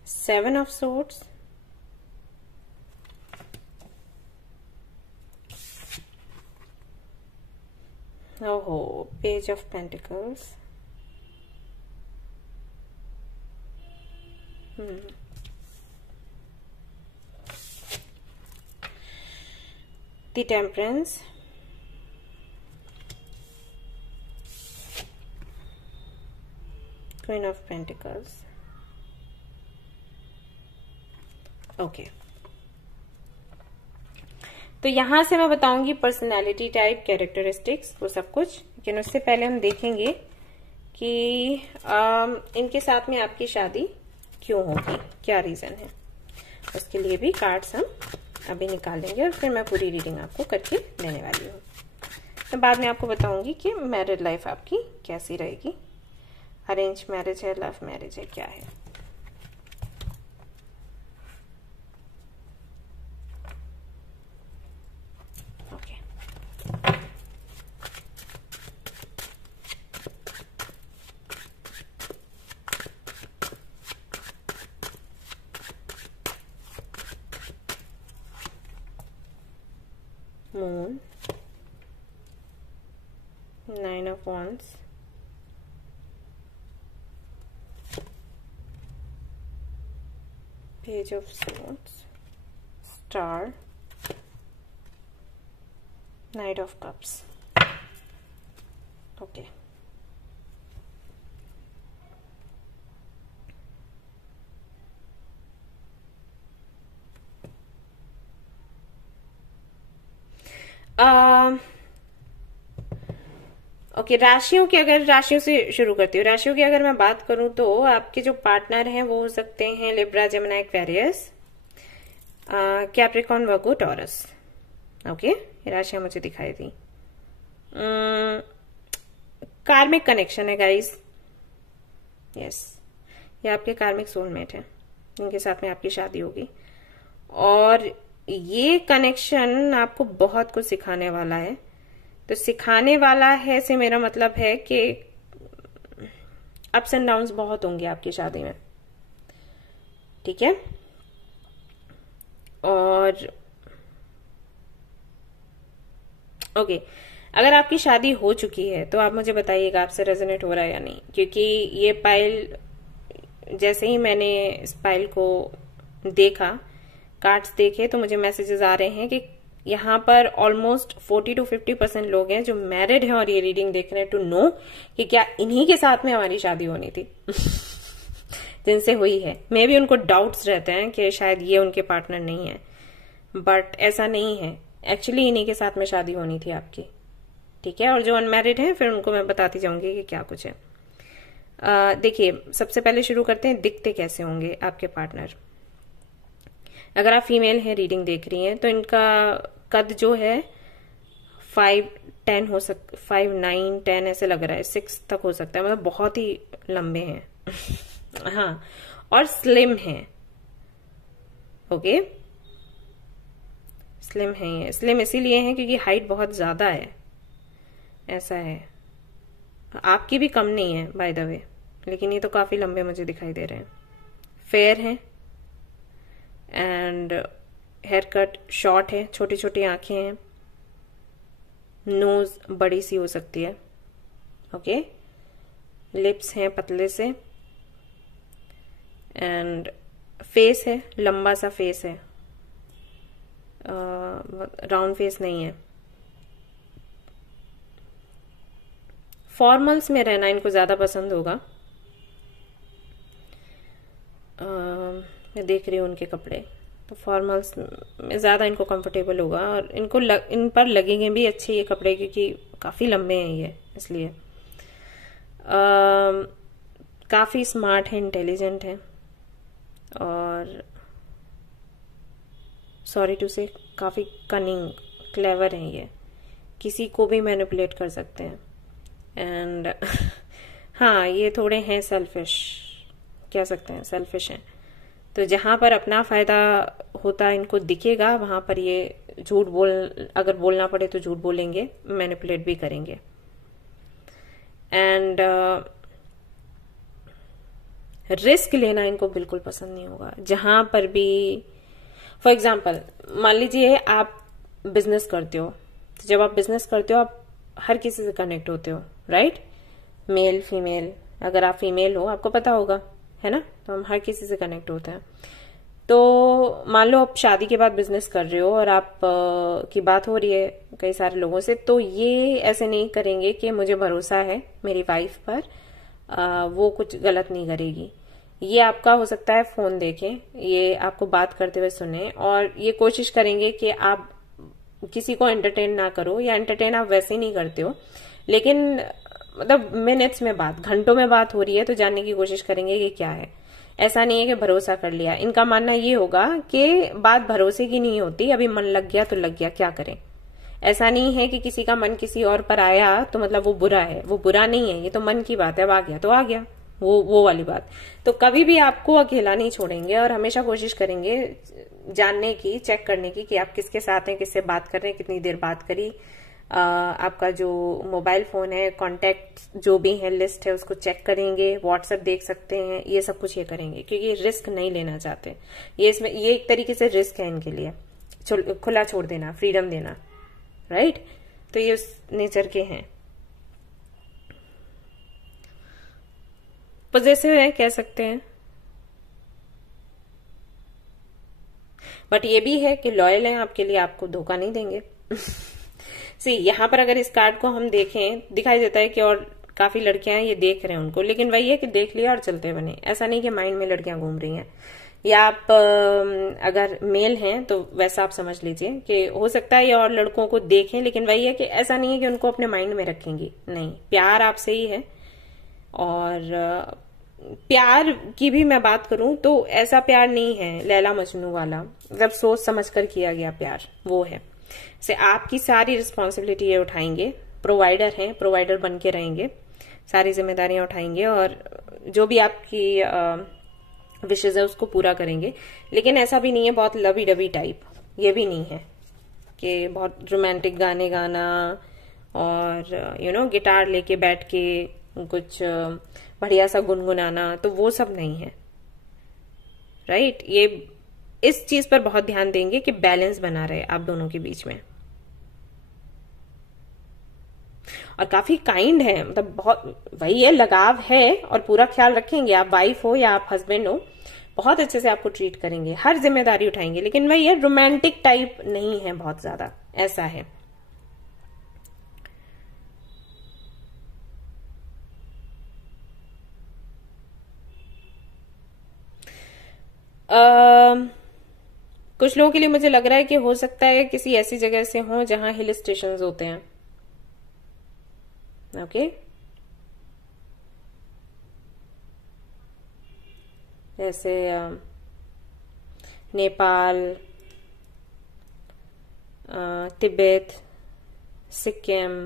7 of Swords. Oh, Page of Pentacles. The Temperance. Queen of Pentacles. Okay. तो यहां से मैं बताऊंगी पर्सनालिटी टाइप, कैरेक्टरिस्टिक्स, वो सब कुछ, लेकिन उससे पहले हम देखेंगे कि इनके साथ में आपकी शादी क्यों होगी, क्या रीजन है। उसके लिए भी कार्ड्स हम अभी निकालेंगे और फिर मैं पूरी रीडिंग आपको करके देने वाली हूँ। तो बाद में आपको बताऊंगी कि मैरिड लाइफ आपकी कैसी रहेगी, अरेंज मैरिज है, लव मैरिज है, क्या है। Moon, 9 of Wands, Page of Swords, Star, Knight of Cups. Okay. Okay, राशियों की, अगर राशियों से शुरू करती हूँ, राशियों की अगर मैं बात करूं तो आपके जो पार्टनर हैं वो हो सकते हैं लिब्रा, जेमिनी, एक्वेरियस, कैप्रिकॉर्न, वर्गो, टॉरस। ओके, ये राशियां मुझे दिखाई दी। कार्मिक कनेक्शन है गाइस, यस, ये आपके कार्मिक सोलमेट है जिनके साथ में आपकी शादी होगी। और ये कनेक्शन आपको बहुत कुछ सिखाने वाला है। तो सिखाने वाला है से मेरा मतलब है कि अप्स एंड डाउन्स बहुत होंगे आपकी शादी में, ठीक है। और ओके, अगर आपकी शादी हो चुकी है तो आप मुझे बताइएगा आपसे रेजोनेट हो रहा है या नहीं, क्योंकि ये पाइल, जैसे ही मैंने इस पाइल को देखा, कार्ड्स देखे, तो मुझे मैसेजेस आ रहे हैं कि यहाँ पर ऑलमोस्ट 40 to 50% लोग हैं जो मैरिड हैं और ये रीडिंग देख रहे हैं टू नो कि क्या इन्हीं के साथ में हमारी शादी होनी थी जिनसे हुई है। मे भी उनको डाउट्स रहते हैं कि शायद ये उनके पार्टनर नहीं है, बट ऐसा नहीं है, एक्चुअली इन्हीं के साथ में शादी होनी थी आपकी, ठीक है। और जो अनमैरिड हैं फिर उनको मैं बताती जाऊंगी कि क्या कुछ है। देखिए, सबसे पहले शुरू करते हैं, दिखते कैसे होंगे आपके पार्टनर। अगर आप फीमेल हैं, रीडिंग देख रही हैं, तो इनका कद जो है 5'10" हो 5'9" ऐसे लग रहा है, 6 तक हो सकता है, मतलब बहुत ही लंबे हैं हाँ, और स्लिम हैं, ओके, स्लिम है। ये स्लिम इसीलिए है क्योंकि हाइट बहुत ज्यादा है, ऐसा है। आपकी भी कम नहीं है बाय द वे, लेकिन ये तो काफी लंबे मुझे दिखाई दे रहे हैं। फेयर है एंड हेयर कट शॉर्ट है, छोटी छोटी आंखें हैं, नोज बड़ी सी हो सकती है, ओके, लिप्स हैं पतले से, एंड फेस है, लंबा सा फेस है, राउंड फेस नहीं है। फॉर्मल्स में रहना इनको ज्यादा पसंद होगा। मैं देख रही हूँ उनके कपड़े, तो फॉर्मल्स में ज्यादा इनको कंफर्टेबल होगा, और इनको इन पर लगेंगे भी अच्छे ये कपड़े क्योंकि काफी लंबे हैं ये, इसलिए। काफी स्मार्ट है, इंटेलिजेंट है, और सॉरी टू से काफी कनिंग, क्लेवर है ये, किसी को भी मैनिपुलेट कर सकते हैं। एंड हाँ, ये थोड़े हैं सेल्फिश, कह सकते हैं सेल्फिश हैं। तो जहां पर अपना फायदा होता इनको दिखेगा, वहां पर ये झूठ अगर बोलना पड़े तो झूठ बोलेंगे, मैनिपुलेट भी करेंगे। एंड रिस्क लेना इनको बिल्कुल पसंद नहीं होगा। जहां पर भी, फॉर एग्जाम्पल, मान लीजिए आप बिजनेस करते हो, तो जब आप बिजनेस करते हो आप हर किसी से कनेक्ट होते हो, राइट, मेल फीमेल। अगर आप फीमेल हो, आपको पता होगा, है ना, तो हम हर किसी से कनेक्ट होते हैं। तो मान लो आप शादी के बाद बिजनेस कर रहे हो और आप की बात हो रही है कई सारे लोगों से, तो ये ऐसे नहीं करेंगे कि मुझे भरोसा है मेरी वाइफ पर, वो कुछ गलत नहीं करेगी। ये आपका हो सकता है फोन देखें, ये आपको बात करते हुए सुने, और ये कोशिश करेंगे कि आप किसी को एंटरटेन ना करो, या एंटरटेन आप वैसे ही नहीं करते हो, लेकिन मतलब मिनट्स में बात, घंटों में बात हो रही है तो जानने की कोशिश करेंगे कि क्या है। ऐसा नहीं है कि भरोसा कर लिया। इनका मानना ये होगा कि बात भरोसे की नहीं होती, अभी मन लग गया तो लग गया, क्या करें। ऐसा नहीं है कि किसी का मन किसी और पर आया तो मतलब वो बुरा है, वो बुरा नहीं है, ये तो मन की बात है, अब आ गया तो आ गया, वो वाली बात। तो कभी भी आपको अकेला नहीं छोड़ेंगे, और हमेशा कोशिश करेंगे जानने की, चेक करने की कि आप किसके साथ हैं, किससे बात कर रहे हैं, कितनी देर बात करी, आपका जो मोबाइल फोन है, कॉन्टेक्ट जो भी है, लिस्ट है, उसको चेक करेंगे, व्हाट्सएप देख सकते हैं, ये सब कुछ ये करेंगे क्योंकि रिस्क नहीं लेना चाहते। ये एक तरीके से रिस्क है इनके लिए, खुला छोड़ देना, फ्रीडम देना, राइट। तो ये उस नेचर के हैं। पॉजिटिव है, कह सकते हैं, बट ये भी है कि लॉयल है आपके लिए, आपको धोखा नहीं देंगे सी, यहाँ पर अगर इस कार्ड को हम देखें, दिखाई देता है कि और काफी लड़कियां ये देख रहे हैं उनको, लेकिन वही है कि देख लिया और चलते बने। ऐसा नहीं कि माइंड में लड़कियां घूम रही हैं, या आप अगर मेल हैं तो वैसा आप समझ लीजिए कि हो सकता है ये और लड़कों को देखें, लेकिन वही है कि ऐसा नहीं है कि उनको अपने माइंड में रखेंगी, नहीं, प्यार आपसे ही है। और प्यार की भी मैं बात करूं तो ऐसा प्यार नहीं है लैला मजनू वाला, जब सोच समझ कर किया गया प्यार वो है। से आपकी सारी रिस्पॉन्सिबिलिटी ये उठाएंगे, प्रोवाइडर हैं, प्रोवाइडर बन के रहेंगे, सारी जिम्मेदारियां उठाएंगे और जो भी आपकी विशेज है उसको पूरा करेंगे। लेकिन ऐसा भी नहीं है बहुत लवी डबी टाइप, ये भी नहीं है कि बहुत रोमांटिक गाने गाना और गिटार लेके बैठ के कुछ बढ़िया सा गुनगुनाना, तो वो सब नहीं है, राइट। ये इस चीज पर बहुत ध्यान देंगे कि बैलेंस बना रहे आप दोनों के बीच में। और काफी काइंड है, मतलब बहुत वही है, लगाव है और पूरा ख्याल रखेंगे। आप वाइफ हो या आप हस्बैंड हो, बहुत अच्छे से आपको ट्रीट करेंगे, हर जिम्मेदारी उठाएंगे। लेकिन वही है, रोमांटिक टाइप नहीं है बहुत ज्यादा, ऐसा है। कुछ लोगों के लिए मुझे लग रहा है कि हो सकता है किसी ऐसी जगह से हो जहां हिल स्टेशंस होते हैं। ओके, जैसे नेपाल, तिब्बत, सिक्किम,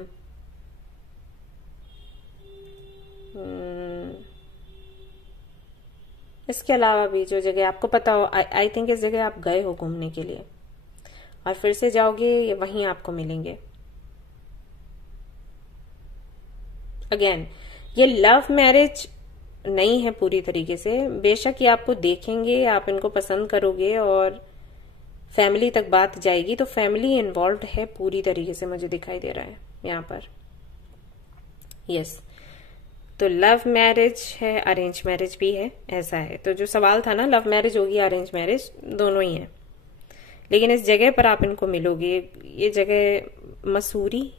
इसके अलावा भी जो जगह आपको पता हो, आई थिंक इस जगह आप गए हो घूमने के लिए और फिर से जाओगे, वहीं आपको मिलेंगे। अगेन, ये लव मैरिज नहीं है पूरी तरीके से। बेशक ये आपको देखेंगे, आप इनको पसंद करोगे और फैमिली तक बात जाएगी, तो फैमिली इन्वॉल्व्ड है पूरी तरीके से, मुझे दिखाई दे रहा है यहाँ पर। यस, तो लव मैरिज है, अरेंज मैरिज भी है, ऐसा है। तो जो सवाल था ना, लव मैरिज होगी अरेंज मैरिज, दोनों ही है। लेकिन इस जगह पर आप इनको मिलोगे, ये जगह मसूरी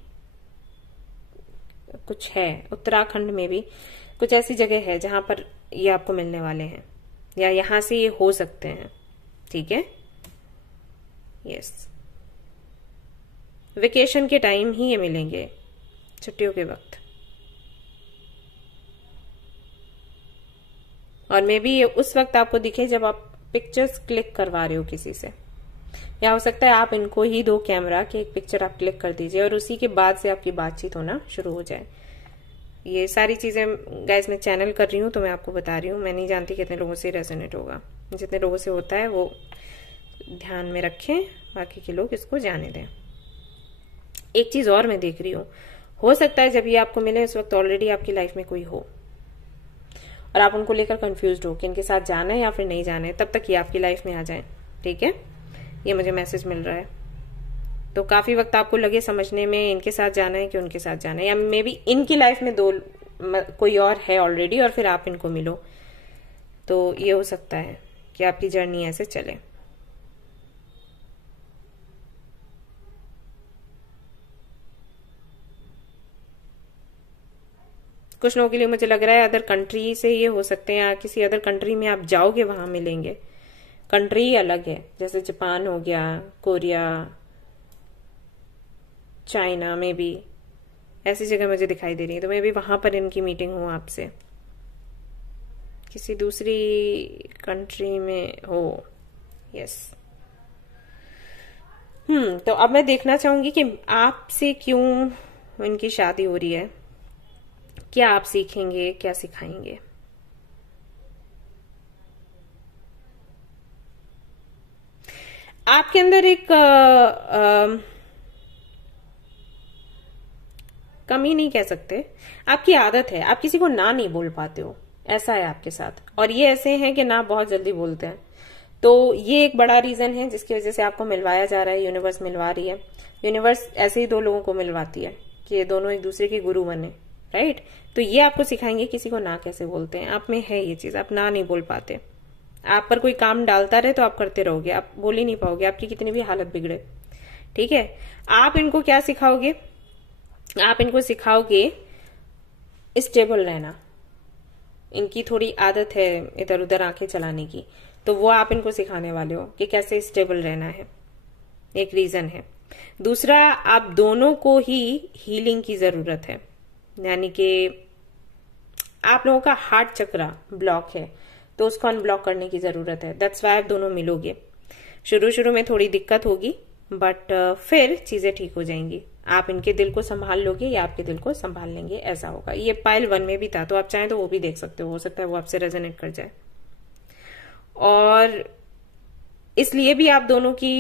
कुछ है, उत्तराखंड में भी कुछ ऐसी जगह है जहां पर ये आपको मिलने वाले हैं, या यहां से ये हो सकते हैं, ठीक है। यस, वेकेशन के टाइम ही ये मिलेंगे, छुट्टियों के वक्त। और मे बी ये उस वक्त आपको दिखे जब आप पिक्चर्स क्लिक करवा रहे हो किसी से, या हो सकता है आप इनको ही दो कैमरा कि एक पिक्चर आप क्लिक कर दीजिए और उसी के बाद से आपकी बातचीत होना शुरू हो जाए। ये सारी चीजें गाइस मैं चैनल कर रही हूँ तो मैं आपको बता रही हूँ, मैं नहीं जानती कितने लोगों से रेजोनेट होगा। जितने लोगों से होता है वो ध्यान में रखें, बाकी के लोग इसको जाने दें। एक चीज और मैं देख रही हूँ, हो सकता है जब ये आपको मिले उस वक्त ऑलरेडी आपकी लाइफ में कोई हो और आप उनको लेकर कंफ्यूज्ड हो कि इनके साथ जाना है या फिर नहीं जाना है, तब तक ये आपकी लाइफ में आ जाए, ठीक है। ये मुझे मैसेज मिल रहा है। तो काफी वक्त आपको लगे समझने में इनके साथ जाना है कि उनके साथ जाना है, या मे बी इनकी लाइफ में कोई और है ऑलरेडी और फिर आप इनको मिलो, तो ये हो सकता है कि आपकी जर्नी ऐसे चले। कुछ लोगों के लिए मुझे लग रहा है अदर कंट्री से ये हो सकते हैं, या किसी अदर कंट्री में आप जाओगे वहां मिलेंगे। कंट्री ही अलग है, जैसे जापान हो गया, कोरिया, चाइना में भी ऐसी जगह मुझे दिखाई दे रही है, तो मे भी वहां पर इनकी मीटिंग हो आपसे, किसी दूसरी कंट्री में हो। यस, तो अब मैं देखना चाहूंगी कि आपसे क्यों इनकी शादी हो रही है, क्या आप सीखेंगे, क्या सिखाएंगे। आपके अंदर एक कमी नहीं कह सकते, आपकी आदत है, आप किसी को ना नहीं बोल पाते हो, ऐसा है आपके साथ। और ये ऐसे हैं कि ना बहुत जल्दी बोलते हैं, तो ये एक बड़ा रीजन है जिसकी वजह से आपको मिलवाया जा रहा है, यूनिवर्स मिलवा रही है। यूनिवर्स ऐसे ही दो लोगों को मिलवाती है कि ये दोनों एक दूसरे के गुरु बने, राइट। तो ये आपको सिखाएंगे किसी को ना कैसे बोलते हैं। आप में है ये चीज, आप ना नहीं बोल पाते। आप पर कोई काम डालता रहे तो आप करते रहोगे, आप बोल ही नहीं पाओगे, आपकी कितनी भी हालत बिगड़े, ठीक है। आप इनको क्या सिखाओगे, आप इनको सिखाओगे स्टेबल रहना। इनकी थोड़ी आदत है इधर उधर आंखें चलाने की, तो वो आप इनको सिखाने वाले हो कि कैसे स्टेबल रहना है, एक रीजन है। दूसरा, आप दोनों को ही हीलिंग की जरूरत है, यानी कि आप लोगों का हार्ट चक्रा ब्लॉक है तो उसको अनब्लॉक करने की जरूरत है। दैट्स वाई आप दोनों मिलोगे। शुरू शुरू में थोड़ी दिक्कत होगी, बट फिर चीजें ठीक हो जाएंगी। आप इनके दिल को संभाल लोगे या आपके दिल को संभाल लेंगे, ऐसा होगा। ये पाइल 1 में भी था, तो आप चाहें तो वो भी देख सकते हो सकता है वो आपसे रेजोनेट कर जाए। और इसलिए भी आप दोनों की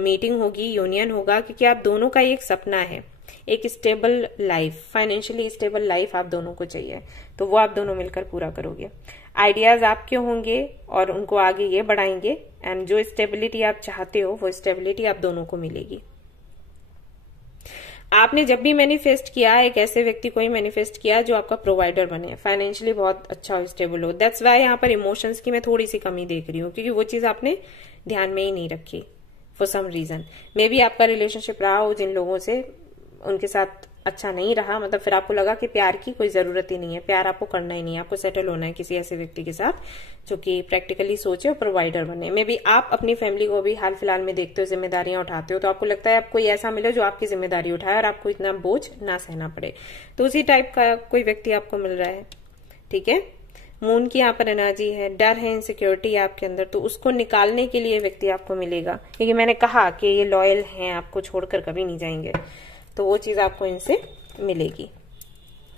मीटिंग होगी, यूनियन होगा, क्योंकि आप दोनों का एक सपना है, एक stable life, financially stable life आप दोनों को चाहिए, तो वो आप दोनों मिलकर पूरा करोगे। आइडियाज आपके होंगे और उनको आगे ये बढ़ाएंगे, एंड जो स्टेबिलिटी आप चाहते हो वो स्टेबिलिटी आप दोनों को मिलेगी। आपने जब भी मैनिफेस्ट किया, एक ऐसे व्यक्ति को ही मैनिफेस्ट किया जो आपका प्रोवाइडर बने, फाइनेंशियली बहुत अच्छा हो, स्टेबल हो। दैट्स वाई यहाँ पर इमोशंस की मैं थोड़ी सी कमी देख रही हूँ, क्योंकि वो चीज आपने ध्यान में ही नहीं रखी for some reason. Maybe आपका रिलेशनशिप रहा हो जिन लोगों से, उनके साथ अच्छा नहीं रहा, मतलब फिर आपको लगा कि प्यार की कोई जरूरत ही नहीं है, प्यार आपको करना ही नहीं है, आपको सेटल होना है किसी ऐसे व्यक्ति के साथ जो कि प्रैक्टिकली सोचे और प्रोवाइडर बने। मे बी आप अपनी फैमिली को भी हाल फिलहाल में देखते हो, जिम्मेदारियां उठाते हो, तो आपको लगता है आप कोई ऐसा मिले जो आपकी जिम्मेदारी उठाए और आपको इतना बोझ ना सहना पड़े, तो उसी टाइप का कोई व्यक्ति आपको मिल रहा है। ठीक है, मून की यहाँ पर एनर्जी है, डर है, इनसिक्योरिटी है आपके अंदर, तो उसको निकालने के लिए व्यक्ति आपको मिलेगा, क्योंकि मैंने कहा कि ये लॉयल हैं, आपको छोड़कर कभी नहीं जाएंगे, तो वो चीज आपको इनसे मिलेगी।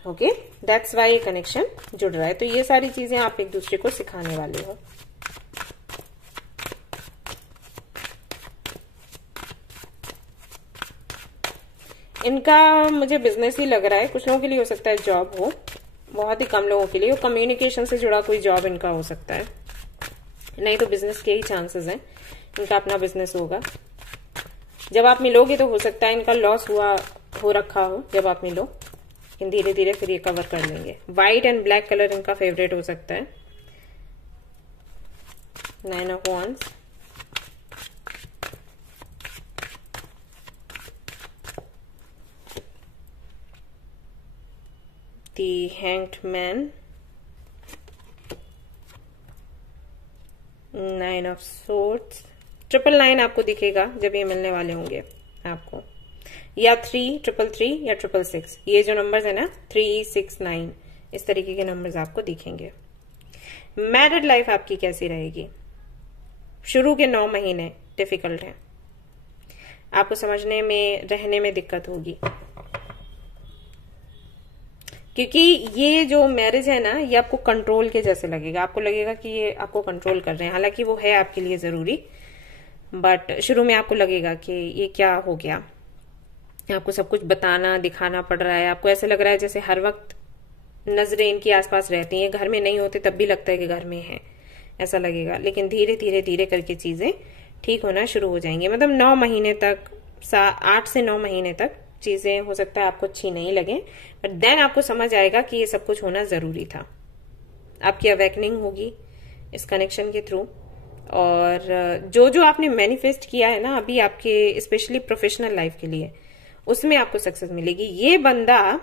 ओके, दैट्स वाई ये कनेक्शन जुड़ रहा है। तो ये सारी चीजें आप एक दूसरे को सिखाने वाले हो। इनका मुझे बिजनेस ही लग रहा है, कुछ लोगों के लिए हो सकता है जॉब हो, बहुत ही कम लोगों के लिए कम्युनिकेशन से जुड़ा कोई जॉब इनका हो सकता है, नहीं तो बिजनेस के ही चांसेस हैं, इनका अपना बिजनेस होगा। जब आप मिलोगे तो हो सकता है इनका लॉस हो रखा हो जब आप मिलो, लेकिन धीरे धीरे फिर ये कवर कर लेंगे। व्हाइट एंड ब्लैक कलर इनका फेवरेट हो सकता है। 9 of wands, the hanged man, 9 of swords, 999 आपको दिखेगा जब ये मिलने वाले होंगे आपको, या 3, 333 या 666, ये जो नंबर्स है ना 3, 6, 9, इस तरीके के नंबर्स आपको दिखेंगे। मैरिड लाइफ आपकी कैसी रहेगी? शुरू के 9 महीने डिफिकल्ट है, आपको समझने में, रहने में दिक्कत होगी, क्योंकि ये जो मैरिज है ना ये आपको कंट्रोल के जैसे लगेगा, आपको लगेगा कि ये आपको कंट्रोल कर रहे हैं, हालांकि वो है आपके लिए जरूरी, बट शुरू में आपको लगेगा कि ये क्या हो गया, आपको सब कुछ बताना दिखाना पड़ रहा है, आपको ऐसा लग रहा है जैसे हर वक्त नजरें इनके आसपास रहती हैं, घर में नहीं होते तब भी लगता है कि घर में है, ऐसा लगेगा। लेकिन धीरे धीरे धीरे करके चीजें ठीक होना शुरू हो जाएंगी, मतलब 9 महीने तक, 8 से 9 महीने तक चीजें हो सकता है आपको अच्छी नहीं लगे, बट देन आपको समझ आएगा कि ये सब कुछ होना जरूरी था। आपकी अवेकनिंग होगी इस कनेक्शन के थ्रू, और जो जो आपने मैनिफेस्ट किया है ना अभी आपके स्पेशली प्रोफेशनल लाइफ के लिए, उसमें आपको सक्सेस मिलेगी। ये बंदा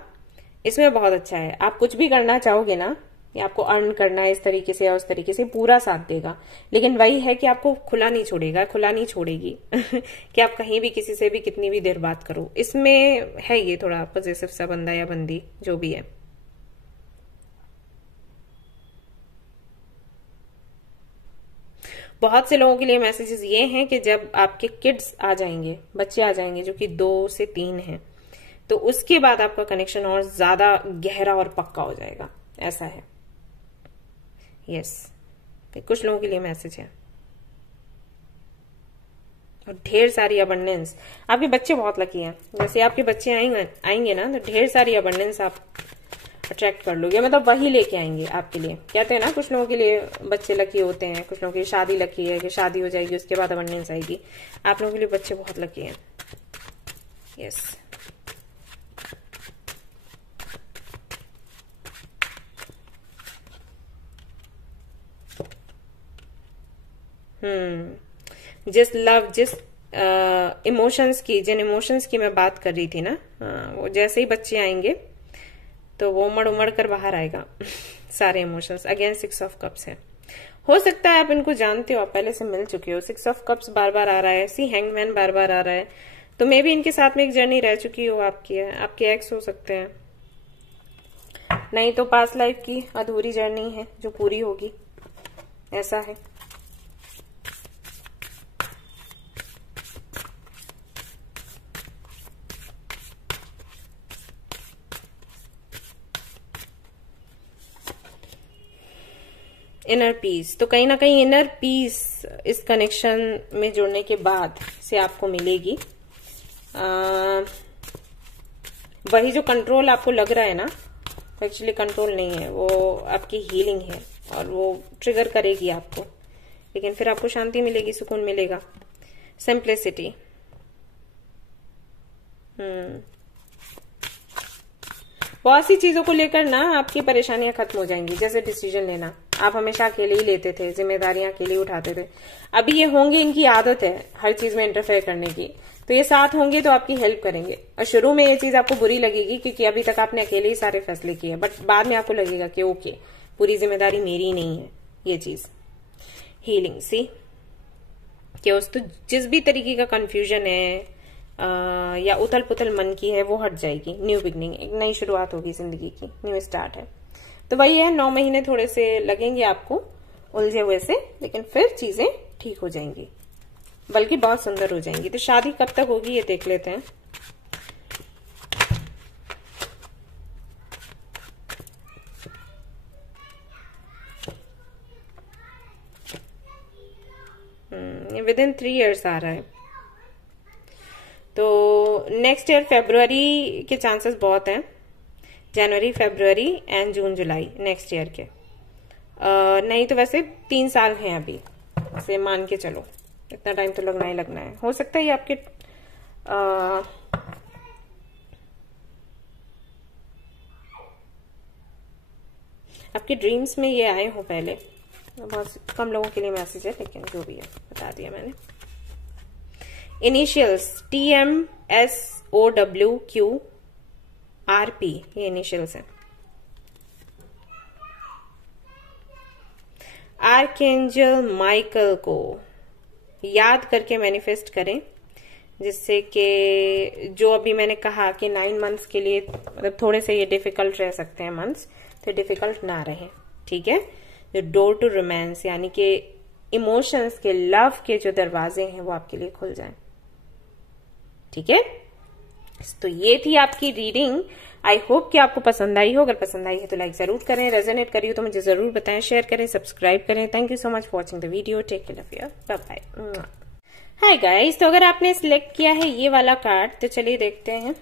इसमें बहुत अच्छा है, आप कुछ भी करना चाहोगे ना, या आपको अर्न करना है इस तरीके से या उस तरीके से, पूरा साथ देगा, लेकिन वही है कि आपको खुला नहीं छोड़ेगा, खुला नहीं छोड़ेगी कि आप कहीं भी किसी से भी कितनी भी देर बात करो। इसमें है ये थोड़ा पॉजिटिव सा बंदा या बंदी जो भी है। बहुत से लोगों के लिए मैसेजेस ये हैं कि जब आपके किड्स आ जाएंगे, बच्चे आ जाएंगे जो कि 2 से 3 हैं, तो उसके बाद आपका कनेक्शन और ज्यादा गहरा और पक्का हो जाएगा, ऐसा है। यस, कुछ लोगों के लिए मैसेज है। और ढेर सारी अबंडेंस, आपके बच्चे बहुत लकी हैं, जैसे आपके बच्चे आएंगे ना तो ढेर सारी अबंडेंस आप अट्रैक्ट कर लोगे, मतलब वही लेके आएंगे आपके लिए। कहते हैं ना कुछ लोगों के लिए बच्चे लकी होते हैं, कुछ लोगों की शादी लकी है कि शादी हो जाएगी उसके बाद अबंडेंस आएगी, आप लोगों के लिए बच्चे बहुत लकी हैं। यस, जिस लव, जिस इमोशंस की, जिन इमोशंस की मैं बात कर रही थी ना, वो जैसे ही बच्चे आएंगे तो वो उमड़ उमड़ कर बाहर आएगा सारे इमोशंस। अगेन 6 ऑफ कप्स है, हो सकता है आप इनको जानते हो, आप पहले से मिल चुके हो। 6 ऑफ कप्स बार बार आ रहा है, सी हैंगमैन बार बार आ रहा है, तो मे बी इनके साथ में एक जर्नी रह चुकी हो आपकी, है आपके एक्स हो सकते हैं, नहीं तो पास्ट लाइफ की अधूरी जर्नी है जो पूरी होगी, ऐसा है। इनर पीस, तो कहीं ना कहीं इनर पीस इस कनेक्शन में जुड़ने के बाद से आपको मिलेगी। वही जो कंट्रोल आपको लग रहा है ना, एक्चुअली कंट्रोल नहीं है, वो आपकी हीलिंग है और वो ट्रिगर करेगी आपको, लेकिन फिर आपको शांति मिलेगी, सुकून मिलेगा, सिंप्लिसिटी। बहुत सी चीजों को लेकर ना आपकी परेशानियां खत्म हो जाएंगी। जैसे डिसीजन लेना, आप हमेशा अकेले ही लेते थे, जिम्मेदारियां अकेले ही उठाते थे। अभी ये होंगे, इनकी आदत है हर चीज में इंटरफेयर करने की, तो ये साथ होंगे तो आपकी हेल्प करेंगे। और शुरू में ये चीज आपको बुरी लगेगी क्योंकि अभी तक आपने अकेले ही सारे फैसले किए, बट बाद में आपको लगेगा कि ओके, पूरी जिम्मेदारी मेरी नहीं है। ये चीज हीलिंग सी कि उस तो जिस भी तरीके का कंफ्यूजन है या उथल पुथल मन की है वो हट जाएगी। न्यू बिगनिंग, एक नई शुरुआत होगी जिंदगी की, न्यू स्टार्ट है। तो वही है, 9 महीने थोड़े से लगेंगे आपको उलझे हुए से, लेकिन फिर चीजें ठीक हो जाएंगी, बल्कि बहुत सुंदर हो जाएंगी। तो शादी कब तक होगी ये देख लेते हैं। विद इन 3 years आ रहा है, तो नेक्स्ट ईयर फेब्रुअरी के चांसेस बहुत हैं। January, February and June, July next year के। नहीं तो वैसे 3 साल हैं अभी, से मान के चलो, इतना टाइम तो लगना ही लगना है। हो सकता है ये आपके आपके ड्रीम्स में ये आए हो पहले। बहुत कम लोगों के लिए मैसेज है, लेकिन जो भी है बता दिया मैंने। इनिशियल्स TMSOWQRP, ये इनिशियल्स हैं। आर्कएंजल माइकल को याद करके मैनिफेस्ट करें, जिससे कि जो अभी मैंने कहा कि 9 months के लिए, मतलब थोड़े से ये डिफिकल्ट रह सकते हैं मंथ्स, तो डिफिकल्ट ना रहे, ठीक है। जो डोर टू रोमांस यानी कि इमोशंस के, लव के जो दरवाजे हैं वो आपके लिए खुल जाएं, ठीक है। तो ये थी आपकी रीडिंग। आई होप कि आपको पसंद आई हो। अगर पसंद आई है तो लाइक जरूर करें, रेजोनेट करी हो तो मुझे जरूर बताएं, शेयर करें, सब्सक्राइब करें। Thank you so much for watching the video. Take care of your, bye bye. Hi guys, तो अगर आपने सिलेक्ट किया है ये वाला कार्ड, तो चलिए देखते हैं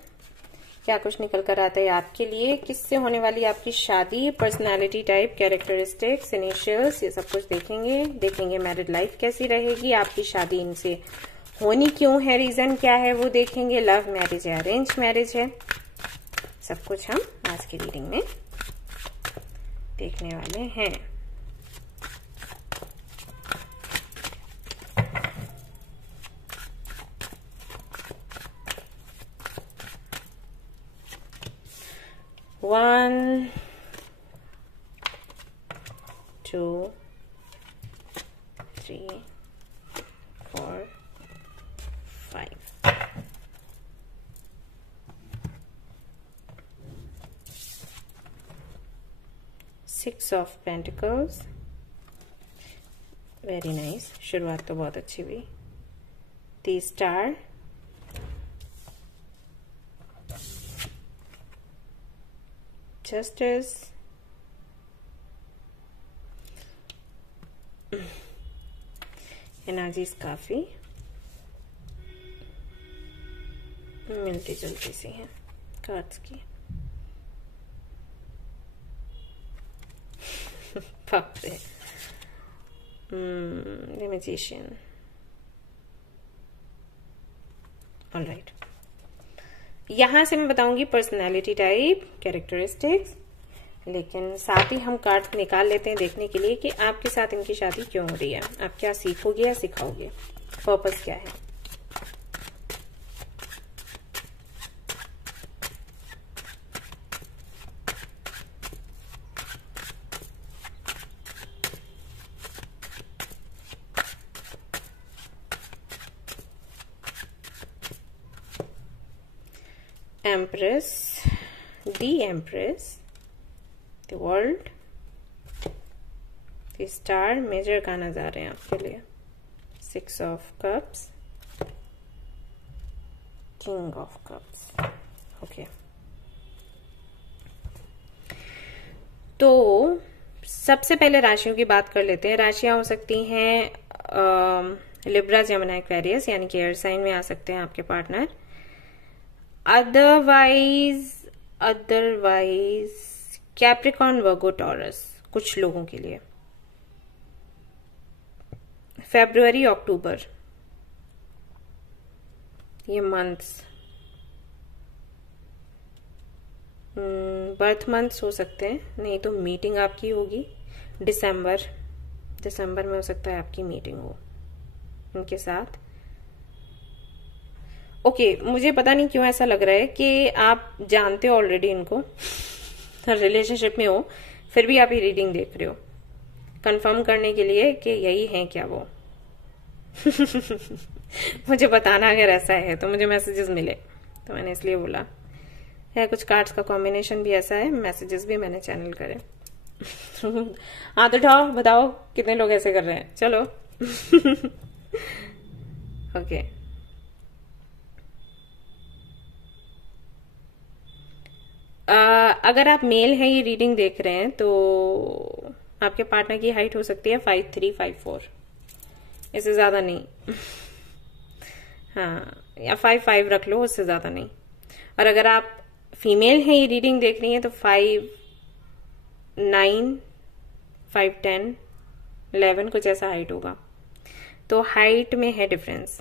क्या कुछ निकल कर आता है आपके लिए। किससे होने वाली आपकी शादी, पर्सनालिटी टाइप, कैरेक्टरिस्टिक्स, इनिशियल्स, ये सब कुछ देखेंगे। मैरिड लाइफ कैसी रहेगी, आपकी शादी इनसे होनी क्यों है, रीजन क्या है वो देखेंगे। लव मैरिज है, अरेंज मैरिज है, सब कुछ हम आज की रीडिंग में देखने वाले हैं। One, 2, 3, 4, 5. Six of Pentacles. Very nice. शुरुआत तो बहुत अच्छी हुई। The Star. Justice. एनर्जीज काफी मिलती जुलती सी हैं कार्ड्स की। बाप रे। The magician. ऑलराइट, यहां से मैं बताऊंगी पर्सनालिटी टाइप, कैरेक्टरिस्टिक्स, लेकिन साथ ही हम कार्ड निकाल लेते हैं देखने के लिए कि आपके साथ इनकी शादी क्यों हो रही है, आप क्या सीखोगे या सिखाओगे, पर्पस क्या है। Empress, the empress, the world, the star, major arcana जा रहे हैं आपके लिए। 6 of cups, king of cups. Okay, तो सबसे पहले राशियों की बात कर लेते हैं। राशियां हो सकती हैं लिब्रा, जेमिनी, एक्वेरियस, यानी कि एयर साइन में आ सकते हैं आपके पार्टनर। अदरवाइज कैप्रिकॉर्न, वर्गो, टॉरस कुछ लोगों के लिए। फरवरी, अक्टूबर, ये मंथ्स बर्थ मंथ्स हो सकते हैं, नहीं तो मीटिंग आपकी होगी दिसंबर में हो सकता है आपकी मीटिंग हो उनके साथ। ओके, मुझे पता नहीं क्यों ऐसा लग रहा है कि आप जानते हो ऑलरेडी इनको, रिलेशनशिप में हो, फिर भी आप ये रीडिंग देख रहे हो कंफर्म करने के लिए कि यही है क्या वो। मुझे बताना अगर ऐसा है तो, मुझे मैसेजेस मिले तो मैंने इसलिए बोला है। कुछ कार्ड्स का कॉम्बिनेशन भी ऐसा है, मैसेजेस भी मैंने चैनल करे। हाथ उठाओ, बताओ कितने लोग ऐसे कर रहे हैं। चलो। ओके, अगर आप मेल हैं ये रीडिंग देख रहे हैं तो आपके पार्टनर की हाइट हो सकती है 5'3", 5'4", इससे ज्यादा नहीं। हाँ, या 5'5" रख लो, उससे ज्यादा नहीं। और अगर आप फीमेल हैं ये रीडिंग देख रही हैं तो 5'9", 5'10", 11 कुछ ऐसा हाइट होगा। तो हाइट में है डिफरेंस।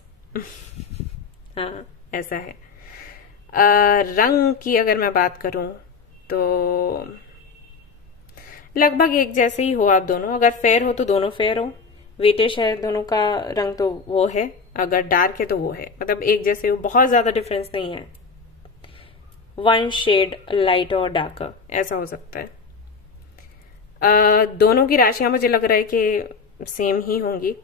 हाँ, ऐसा है। रंग की अगर मैं बात करूं तो लगभग एक जैसे ही हो आप दोनों। अगर फेयर हो तो दोनों फेयर हो, वेटिश है दोनों का रंग तो वो है, अगर डार्क है तो वो है, मतलब एक जैसे हो, बहुत ज्यादा डिफरेंस नहीं है। 1 शेड लाइट और डार्कर ऐसा हो सकता है। दोनों की राशियां मुझे लग रहा है कि सेम ही होंगी,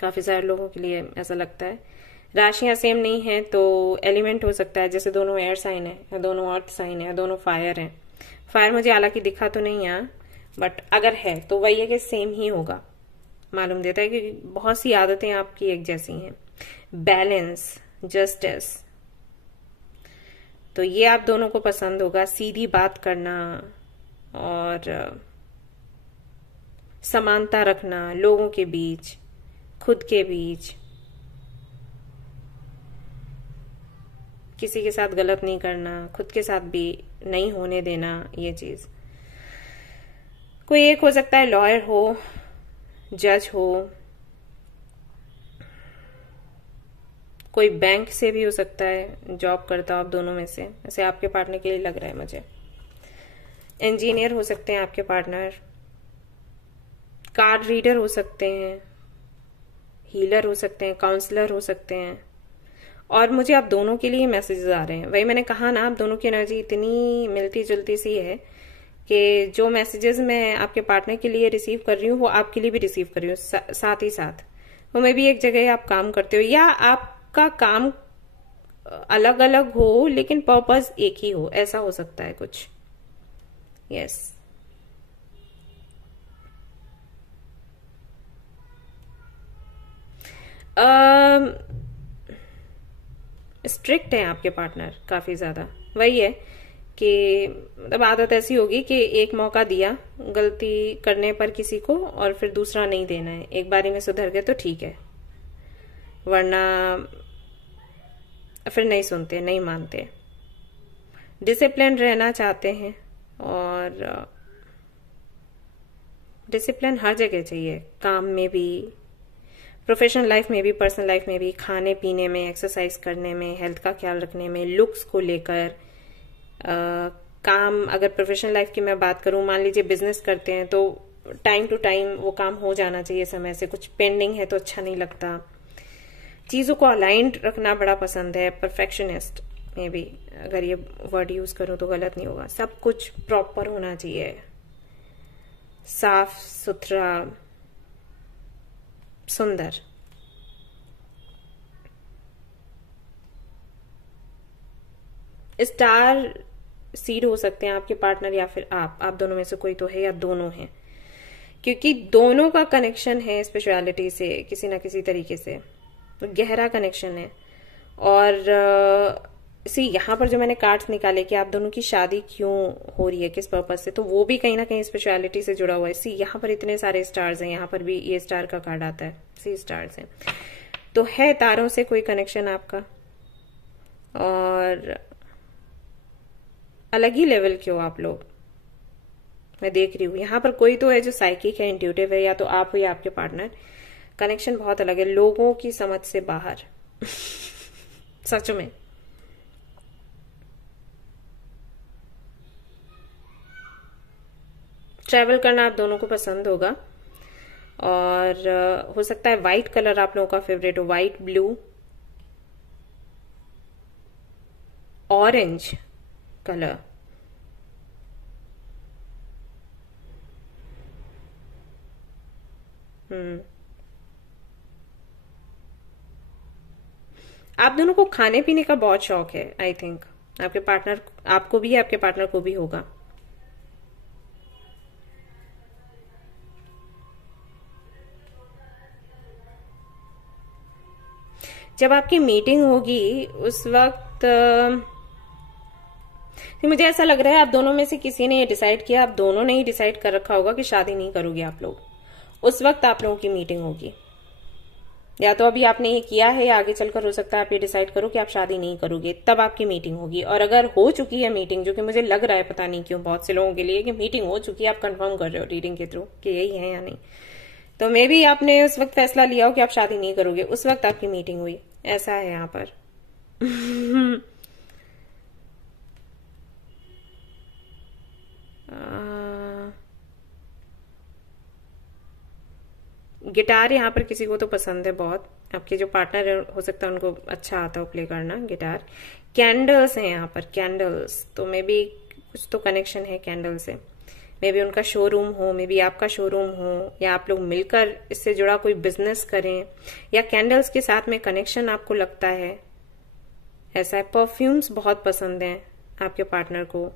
काफी सारे लोगों के लिए ऐसा लगता है। राशियां सेम नहीं है तो एलिमेंट हो सकता है, जैसे दोनों एयर साइन है, या दोनों अर्थ साइन है, या दोनों फायर है। फायर मुझे हालांकि दिखा तो नहीं यहाँ, बट अगर है तो वही है कि सेम ही होगा, मालूम देता है कि बहुत सी आदतें आपकी एक जैसी हैं। बैलेंस, जस्टिस, तो ये आप दोनों को पसंद होगा। सीधी बात करना और समानता रखना लोगों के बीच, खुद के बीच, किसी के साथ गलत नहीं करना, खुद के साथ भी नहीं होने देना। ये चीज कोई एक हो सकता है, लॉयर हो, जज हो, कोई बैंक से भी हो सकता है, जॉब करता हो आप दोनों में से, ऐसे आपके पार्टनर के लिए लग रहा है मुझे। इंजीनियर हो सकते हैं आपके पार्टनर, कार्ड रीडर हो सकते हैं, हीलर हो सकते हैं, काउंसलर हो सकते हैं। और मुझे आप दोनों के लिए मैसेजेस आ रहे हैं। वही मैंने कहा ना, आप दोनों की एनर्जी इतनी मिलती जुलती सी है कि जो मैसेजेस मैं आपके पार्टनर के लिए रिसीव कर रही हूँ वो आपके लिए भी रिसीव कर रही हूँ साथ ही साथ। वो मे भी एक जगह आप काम करते हो या आपका काम अलग अलग हो लेकिन पर्पस एक ही हो, ऐसा हो सकता है कुछ। यस, स्ट्रिक्ट है आपके पार्टनर काफी ज्यादा। वही है कि मतलब आदत ऐसी होगी कि एक मौका दिया गलती करने पर किसी को और फिर दूसरा नहीं देना है। एक बारी में सुधर गए तो ठीक है, वरना फिर नहीं सुनते, नहीं मानते। डिसिप्लिन रहना चाहते हैं और डिसिप्लिन हर जगह चाहिए, काम में भी, प्रोफेशनल लाइफ में भी, पर्सनल लाइफ में भी, खाने पीने में, एक्सरसाइज करने में, हेल्थ का ख्याल रखने में, लुक्स को लेकर, काम। अगर प्रोफेशनल लाइफ की मैं बात करूं, मान लीजिए बिजनेस करते हैं तो टाइम टू टाइम वो काम हो जाना चाहिए समय से। कुछ पेंडिंग है तो अच्छा नहीं लगता। चीजों को अलाइंड रखना बड़ा पसंद है। परफेक्शनिस्ट में भी, अगर ये वर्ड यूज करूं तो गलत नहीं होगा। सब कुछ प्रॉपर होना चाहिए, साफ सुथरा, सुंदर। स्टार सीड हो सकते हैं आपके पार्टनर या फिर आप दोनों में से कोई तो है या दोनों हैं, क्योंकि दोनों का कनेक्शन है स्पिरिचुअलिटी से किसी ना किसी तरीके से, तो गहरा कनेक्शन है। और सी यहाँ पर जो मैंने कार्ड्स निकाले कि आप दोनों की शादी क्यों हो रही है, किस पर्पज से, तो वो भी कहीं ना कहीं स्पेशलिटी से जुड़ा हुआ है। सी यहाँ पर इतने सारे स्टार्स हैं, यहाँ पर भी ये स्टार का कार्ड आता है, सी स्टार्स हैं, तो है तारों से कोई कनेक्शन आपका, और अलग ही लेवल के हो आप लोग, मैं देख रही हूँ। यहाँ पर कोई तो है जो साइकिक है, इंट्यूटिव है, या तो आप हो या आपके पार्टनर। कनेक्शन बहुत अलग है, लोगों की समझ से बाहर सच में। ट्रैवल करना आप दोनों को पसंद होगा, और हो सकता है व्हाइट कलर आप लोगों का फेवरेट हो, व्हाइट, ब्लू, ऑरेंज कलर। आप दोनों को खाने पीने का बहुत शौक है, आई थिंक। आपके पार्टनर, आपको भी है, आपके पार्टनर को भी होगा। जब आपकी मीटिंग होगी उस वक्त मुझे ऐसा लग रहा है आप दोनों में से किसी ने ये डिसाइड किया, आप दोनों ने ही डिसाइड कर रखा होगा कि शादी नहीं करोगे आप लोग। उस वक्त आप लोगों की मीटिंग होगी, या तो अभी आपने ये किया है, या आगे चलकर हो सकता है आप ये डिसाइड करो कि आप शादी नहीं करोगे, तब आपकी मीटिंग होगी। और अगर हो चुकी है मीटिंग, जो कि मुझे लग रहा है पता नहीं क्यों बहुत से लोगों के लिए कि मीटिंग हो चुकी है, आप कंफर्म कर रहे हो रीडिंग के थ्रू कि यही है या नहीं, तो मे बी आपने उस वक्त फैसला लिया हो कि आप शादी नहीं करोगे, उस वक्त आपकी मीटिंग हुई, ऐसा है यहाँ पर। गिटार यहाँ पर किसी को तो पसंद है बहुत, आपके जो पार्टनर है हो सकता है उनको अच्छा आता हो प्ले करना गिटार। कैंडल्स हैं यहाँ पर, कैंडल्स, तो मे बी कुछ तो कनेक्शन है कैंडल से। मे बी उनका शोरूम हो, मे बी आपका शोरूम हो, या आप लोग मिलकर इससे जुड़ा कोई बिजनेस करें, या कैंडल्स के साथ में कनेक्शन आपको लगता है ऐसा है। परफ्यूम्स बहुत पसंद है आपके पार्टनर को।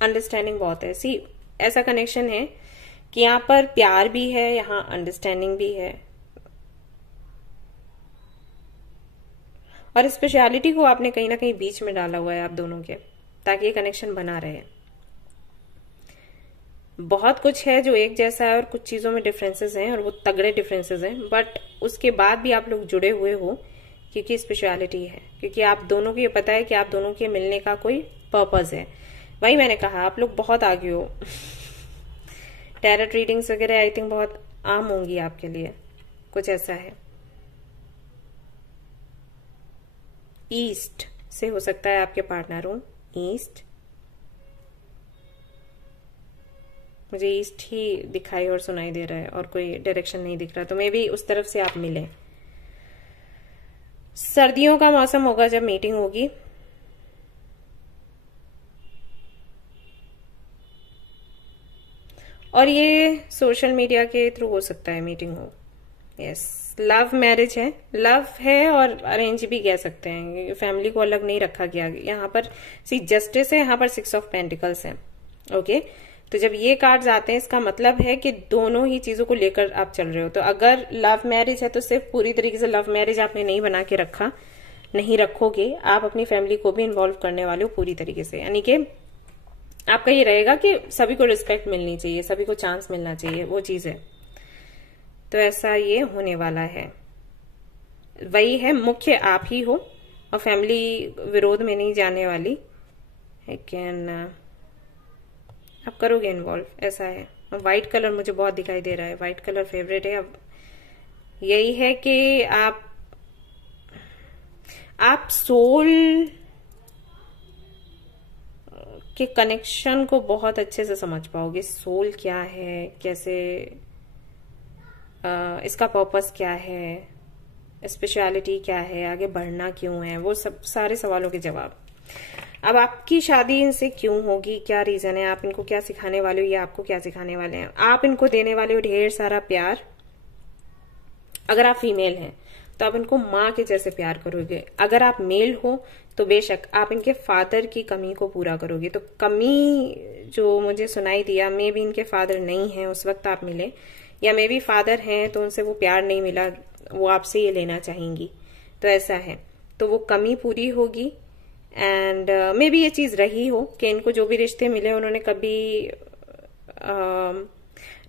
अंडरस्टैंडिंग बहुत है, सी ऐसा कनेक्शन है कि यहाँ पर प्यार भी है, यहाँ अंडरस्टैंडिंग भी है, और स्पेशलिटी को आपने कहीं ना कहीं बीच में डाला हुआ है आप दोनों के, ताकि ये कनेक्शन बना रहे। बहुत कुछ है जो एक जैसा है और कुछ चीजों में डिफरेंसेस हैं, और वो तगड़े डिफरेंसेस हैं, बट उसके बाद भी आप लोग जुड़े हुए हो क्योंकि स्पेशलिटी है, क्योंकि आप दोनों को ये पता है कि आप दोनों के मिलने का कोई पर्पस है। वही मैंने कहा आप लोग बहुत आगे हो। टैरोट रीडिंग्स वगैरह आई थिंक बहुत आम होंगी आपके लिए, कुछ ऐसा है। ईस्ट से हो सकता है आपके पार्टनर हो, ईस्ट, मुझे ईस्ट ही दिखाई और सुनाई दे रहा है, और कोई डायरेक्शन नहीं दिख रहा, तो मे बी उस तरफ से आप मिले। सर्दियों का मौसम होगा जब मीटिंग होगी, और ये सोशल मीडिया के थ्रू हो सकता है मीटिंग हो। यस, लव मैरिज है, लव है और अरेंज भी कह सकते हैं, फैमिली को अलग नहीं रखा गया। यहाँ पर सी जस्टिस है, यहाँ पर 6 ऑफ पेंटिकल्स है। ओके, तो जब ये कार्ड्स आते हैं इसका मतलब है कि दोनों ही चीजों को लेकर आप चल रहे हो। तो अगर लव मैरिज है तो सिर्फ पूरी तरीके से लव मैरिज आपने नहीं बना के रखा, नहीं रखोगे, आप अपनी फैमिली को भी इन्वॉल्व करने वाले हो पूरी तरीके से। यानी कि आपका ये रहेगा कि सभी को रिस्पेक्ट मिलनी चाहिए, सभी को चांस मिलना चाहिए, वो चीज है। तो ऐसा ये होने वाला है। वही है, मुख्य आप ही हो, और फैमिली विरोध में नहीं जाने वाली, लेकिन आप करोगे इन्वॉल्व, ऐसा है। व्हाइट कलर मुझे बहुत दिखाई दे रहा है, व्हाइट कलर फेवरेट है। अब यही है कि आप सोल के कनेक्शन को बहुत अच्छे से समझ पाओगे। सोल क्या है, कैसे, इसका पर्पस क्या है, स्पेशलिटी क्या है, आगे बढ़ना क्यों है, वो सब सारे सवालों के जवाब। अब आपकी शादी इनसे क्यों होगी, क्या रीजन है, आप इनको क्या सिखाने वाले हो, ये आपको क्या सिखाने वाले हैं। आप इनको देने वाले हो ढेर सारा प्यार। अगर आप फीमेल हैं तो आप इनको माँ के जैसे प्यार करोगे। अगर आप मेल हो तो बेशक आप इनके फादर की कमी को पूरा करोगे। तो कमी जो मुझे सुनाई दिया, मे भी इनके फादर नहीं है उस वक्त आप मिले, या मे भी फादर हैं तो उनसे वो प्यार नहीं मिला, वो आपसे ये लेना चाहेंगी, तो ऐसा है। तो वो कमी पूरी होगी एंड मे बी ये चीज रही हो कि इनको जो भी रिश्ते मिले उन्होंने कभी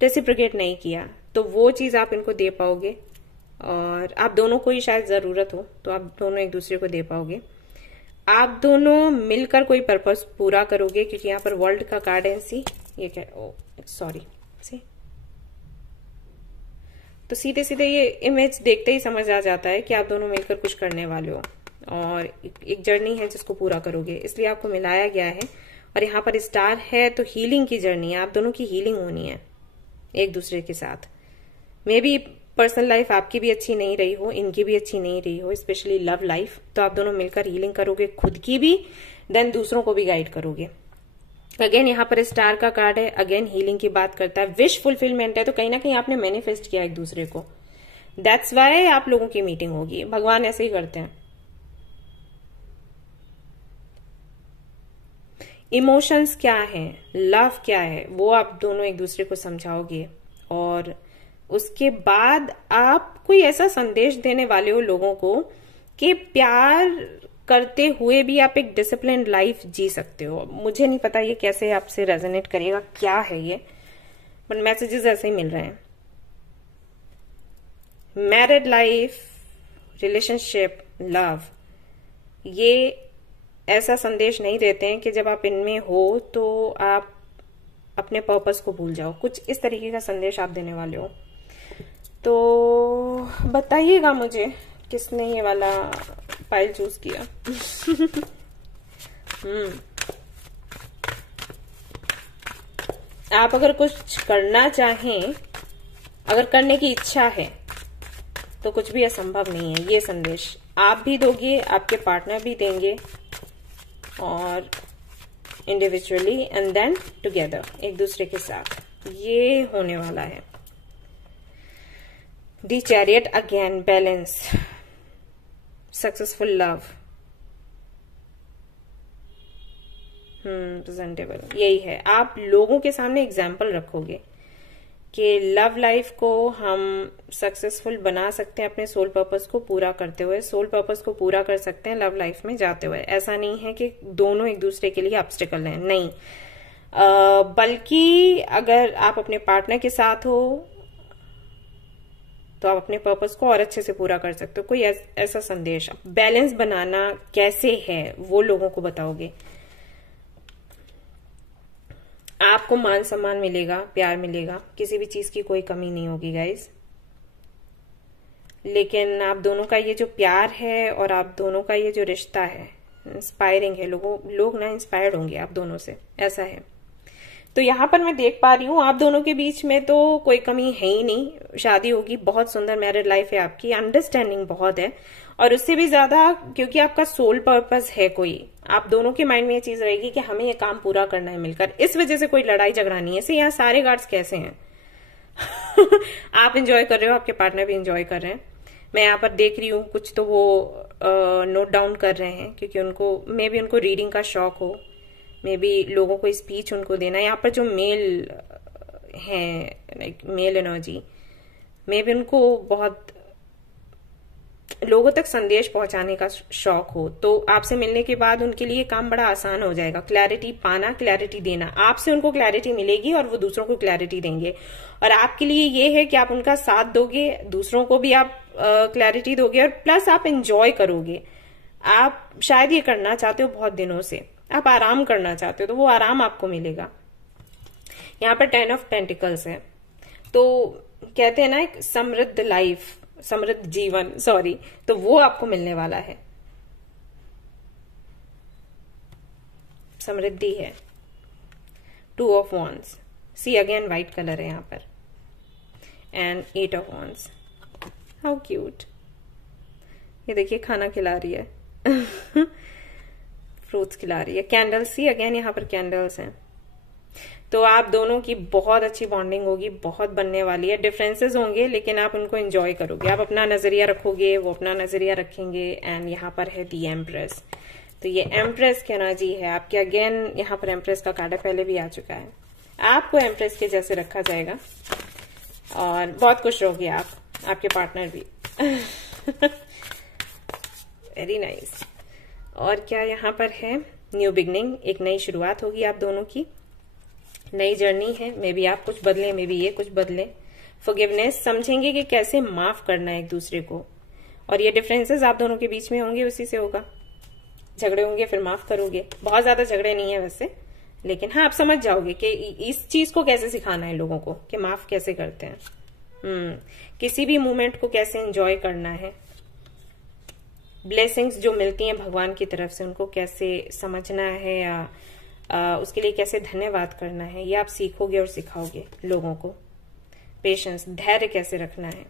रेसिप्रोकेट नहीं किया, तो वो चीज आप इनको दे पाओगे। और आप दोनों को ही शायद जरूरत हो तो आप दोनों एक दूसरे को दे पाओगे। आप दोनों मिलकर कोई पर्पस पूरा करोगे, क्योंकि यहाँ पर वर्ल्ड का कार्ड है। सी ये क्या, ओ सॉरी, सी तो सीधे सीधे ये इमेज देखते ही समझ आ जाता है कि आप दोनों मिलकर कुछ करने वाले हो और एक जर्नी है जिसको पूरा करोगे, इसलिए आपको मिलाया गया है। और यहाँ पर स्टार है तो हीलिंग की जर्नी है, आप दोनों की हीलिंग होनी है एक दूसरे के साथ। मे बी पर्सनल लाइफ आपकी भी अच्छी नहीं रही हो, इनकी भी अच्छी नहीं रही हो, स्पेशली लव लाइफ, तो आप दोनों मिलकर हीलिंग करोगे, खुद की भी, देन दूसरों को भी गाइड करोगे। अगेन यहाँ पर स्टार का कार्ड है, अगेन हीलिंग की बात करता है, विश फुलफिलमेंट है, तो कहीं ना कहीं आपने मैनिफेस्ट किया एक दूसरे को, दैट्स वाई आप लोगों की मीटिंग होगी। भगवान ऐसे ही करते हैं। इमोशंस क्या है, लव क्या है, वो आप दोनों एक दूसरे को समझाओगे और उसके बाद आप कोई ऐसा संदेश देने वाले हो लोगों को कि प्यार करते हुए भी आप एक डिसिप्लिन लाइफ जी सकते हो। मुझे नहीं पता ये कैसे आपसे रेजोनेट करेगा, क्या है ये, बट मैसेजेस ऐसे ही मिल रहे हैं। मैरिड लाइफ, रिलेशनशिप, लव, ये ऐसा संदेश नहीं देते हैं कि जब आप इनमें हो तो आप अपने पर्पस को भूल जाओ, कुछ इस तरीके का संदेश आप देने वाले हो। तो बताइएगा मुझे किसने ये वाला फाइल चूज किया। आप अगर कुछ करना चाहें, अगर करने की इच्छा है तो कुछ भी असंभव नहीं है। ये संदेश आप भी दोगे, आपके पार्टनर भी देंगे, और इंडिविजुअली एंड देन टुगेदर, एक दूसरे के साथ ये होने वाला है। The chariot again, balance, successful love, presentable, यही है। आप लोगों के सामने एग्जाम्पल रखोगे कि लव लाइफ को हम सक्सेसफुल बना सकते हैं, अपने सोल पर्पस को पूरा करते हुए, सोल पर्पस को पूरा कर सकते हैं लव लाइफ में जाते हुए। ऐसा नहीं है कि दोनों एक दूसरे के लिए ऑब्स्टिकल हैं, नहीं, बल्कि अगर आप अपने पार्टनर के साथ हो तो आप अपने पर्पस को और अच्छे से पूरा कर सकते हो। कोई ऐसा संदेश, बैलेंस बनाना कैसे है वो लोगों को बताओगे। आपको मान सम्मान मिलेगा, प्यार मिलेगा, किसी भी चीज की कोई कमी नहीं होगी गाइस। लेकिन आप दोनों का ये जो प्यार है और आप दोनों का ये जो रिश्ता है इंस्पायरिंग है, लोग ना इंस्पायर्ड होंगे आप दोनों से, ऐसा है। तो यहाँ पर मैं देख पा रही हूँ आप दोनों के बीच में तो कोई कमी है ही नहीं, शादी होगी, बहुत सुंदर मैरिड लाइफ है आपकी, अंडरस्टैंडिंग बहुत है, और उससे भी ज्यादा क्योंकि आपका सोल पर्पस है कोई, आप दोनों के माइंड में ये चीज रहेगी कि हमें ये काम पूरा करना है मिलकर, इस वजह से कोई लड़ाई झगड़ा नहीं है। ऐसे यहाँ सारे गार्ड्स कैसे हैं आप एंजॉय कर रहे हो, आपके पार्टनर भी एंजॉय कर रहे हैं। मैं यहाँ पर देख रही हूँ कुछ तो वो नोट डाउन कर रहे हैं, क्योंकि उनको मे बी उनको रीडिंग का शौक हो, मे बी लोगों को स्पीच उनको देना। यहाँ पर जो मेल है, like mail energy, may be उनको बहुत लोगों तक संदेश पहुंचाने का शौक हो, तो आपसे मिलने के बाद उनके लिए काम बड़ा आसान हो जाएगा। क्लैरिटी पाना, क्लैरिटी देना, आपसे उनको क्लैरिटी मिलेगी और वो दूसरों को क्लैरिटी देंगे। और आपके लिए ये है कि आप उनका साथ दोगे, दूसरों को भी आप क्लैरिटी दोगे, और प्लस आप एंजॉय करोगे। आप शायद ये करना चाहते हो बहुत दिनों से, आप आराम करना चाहते हो, तो वो आराम आपको मिलेगा। यहाँ पर 10 ऑफ पेंटिकल्स है, तो कहते हैं ना एक समृद्ध लाइफ, समृद्ध जीवन, सॉरी, तो वो आपको मिलने वाला है, समृद्धि है। 2 of wands, see again white colour है यहाँ पर, and 8 of wands, how cute. ये देखिए खाना खिला रही है फ्रूट्स खिला रही है। कैंडल्स, सी अगेन यहाँ पर कैंडल्स हैं। तो आप दोनों की बहुत अच्छी बॉन्डिंग होगी, बहुत बनने वाली है। डिफरेंसेस होंगे लेकिन आप उनको एंजॉय करोगे, आप अपना नजरिया रखोगे, वो अपना नजरिया रखेंगे। एंड यहाँ पर है दी एम्प्रेस, तो ये एम्प्रेस की एनर्जी है आपके। अगेन यहाँ पर एम्प्रेस का कार्ड पहले भी आ चुका है। आपको एम्प्रेस के जैसे रखा जाएगा और बहुत खुश रहोगे आप, आपके पार्टनर भी। Very nice. और क्या यहाँ पर है, न्यू बिगनिंग, एक नई शुरुआत होगी आप दोनों की, नई जर्नी है। मे बी आप कुछ बदले, मे बी ये कुछ बदले। फॉरगिवनेस, समझेंगे कि कैसे माफ करना है एक दूसरे को। और ये डिफरेंसेस आप दोनों के बीच में होंगे, उसी से होगा। झगड़े होंगे फिर माफ करोगे, बहुत ज्यादा झगड़े नहीं है वैसे, लेकिन हाँ आप समझ जाओगे कि इस चीज को कैसे सिखाना है लोगों को कि माफ कैसे करते हैं, किसी भी मोमेंट को कैसे एंजॉय करना है, ब्लेसिंग्स जो मिलती हैं भगवान की तरफ से उनको कैसे समझना है या उसके लिए कैसे धन्यवाद करना है, ये आप सीखोगे और सिखाओगे लोगों को। पेशेंस, धैर्य कैसे रखना है,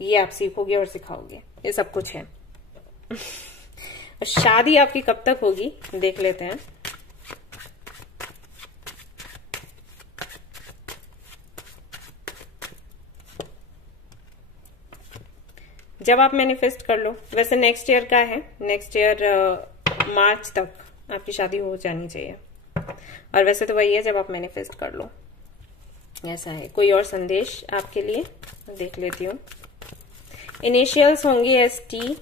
ये आप सीखोगे और सिखाओगे, ये सब कुछ है। शादी आपकी कब तक होगी देख लेते हैं। जब आप मैनिफेस्ट कर लो, वैसे नेक्स्ट ईयर का है, नेक्स्ट ईयर मार्च तक आपकी शादी हो जानी चाहिए। और वैसे तो वही है जब आप मैनिफेस्ट कर लो, ऐसा है। कोई और संदेश आपके लिए देख लेती हूँ। इनिशियल्स होंगे ST,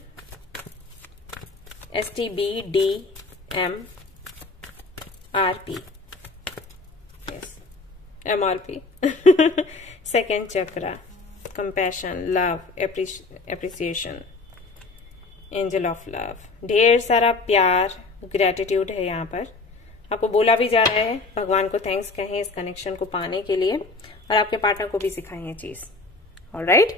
STB, D, M, RP, yes MRP। Second chakra, compassion, love, appreciation, angel of love, ढेर सारा प्यार, ग्रेटिट्यूड है यहाँ पर। आपको बोला भी जा रहा है, भगवान को थैंक्स कहें इस कनेक्शन को पाने के लिए, और आपके पार्टनर को भी सिखाएं ये चीज। ऑलराइट,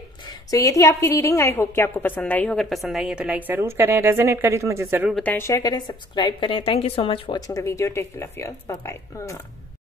सो ये थी आपकी रीडिंग। आई होप कि आपको पसंद आई हो। अगर पसंद आई है तो लाइक जरूर करें, रेजोनेट करें तो मुझे जरूर बताएं, शेयर करें, सब्सक्राइब करें। Thank you so much for watching the video. Take care, love you all, bye bye.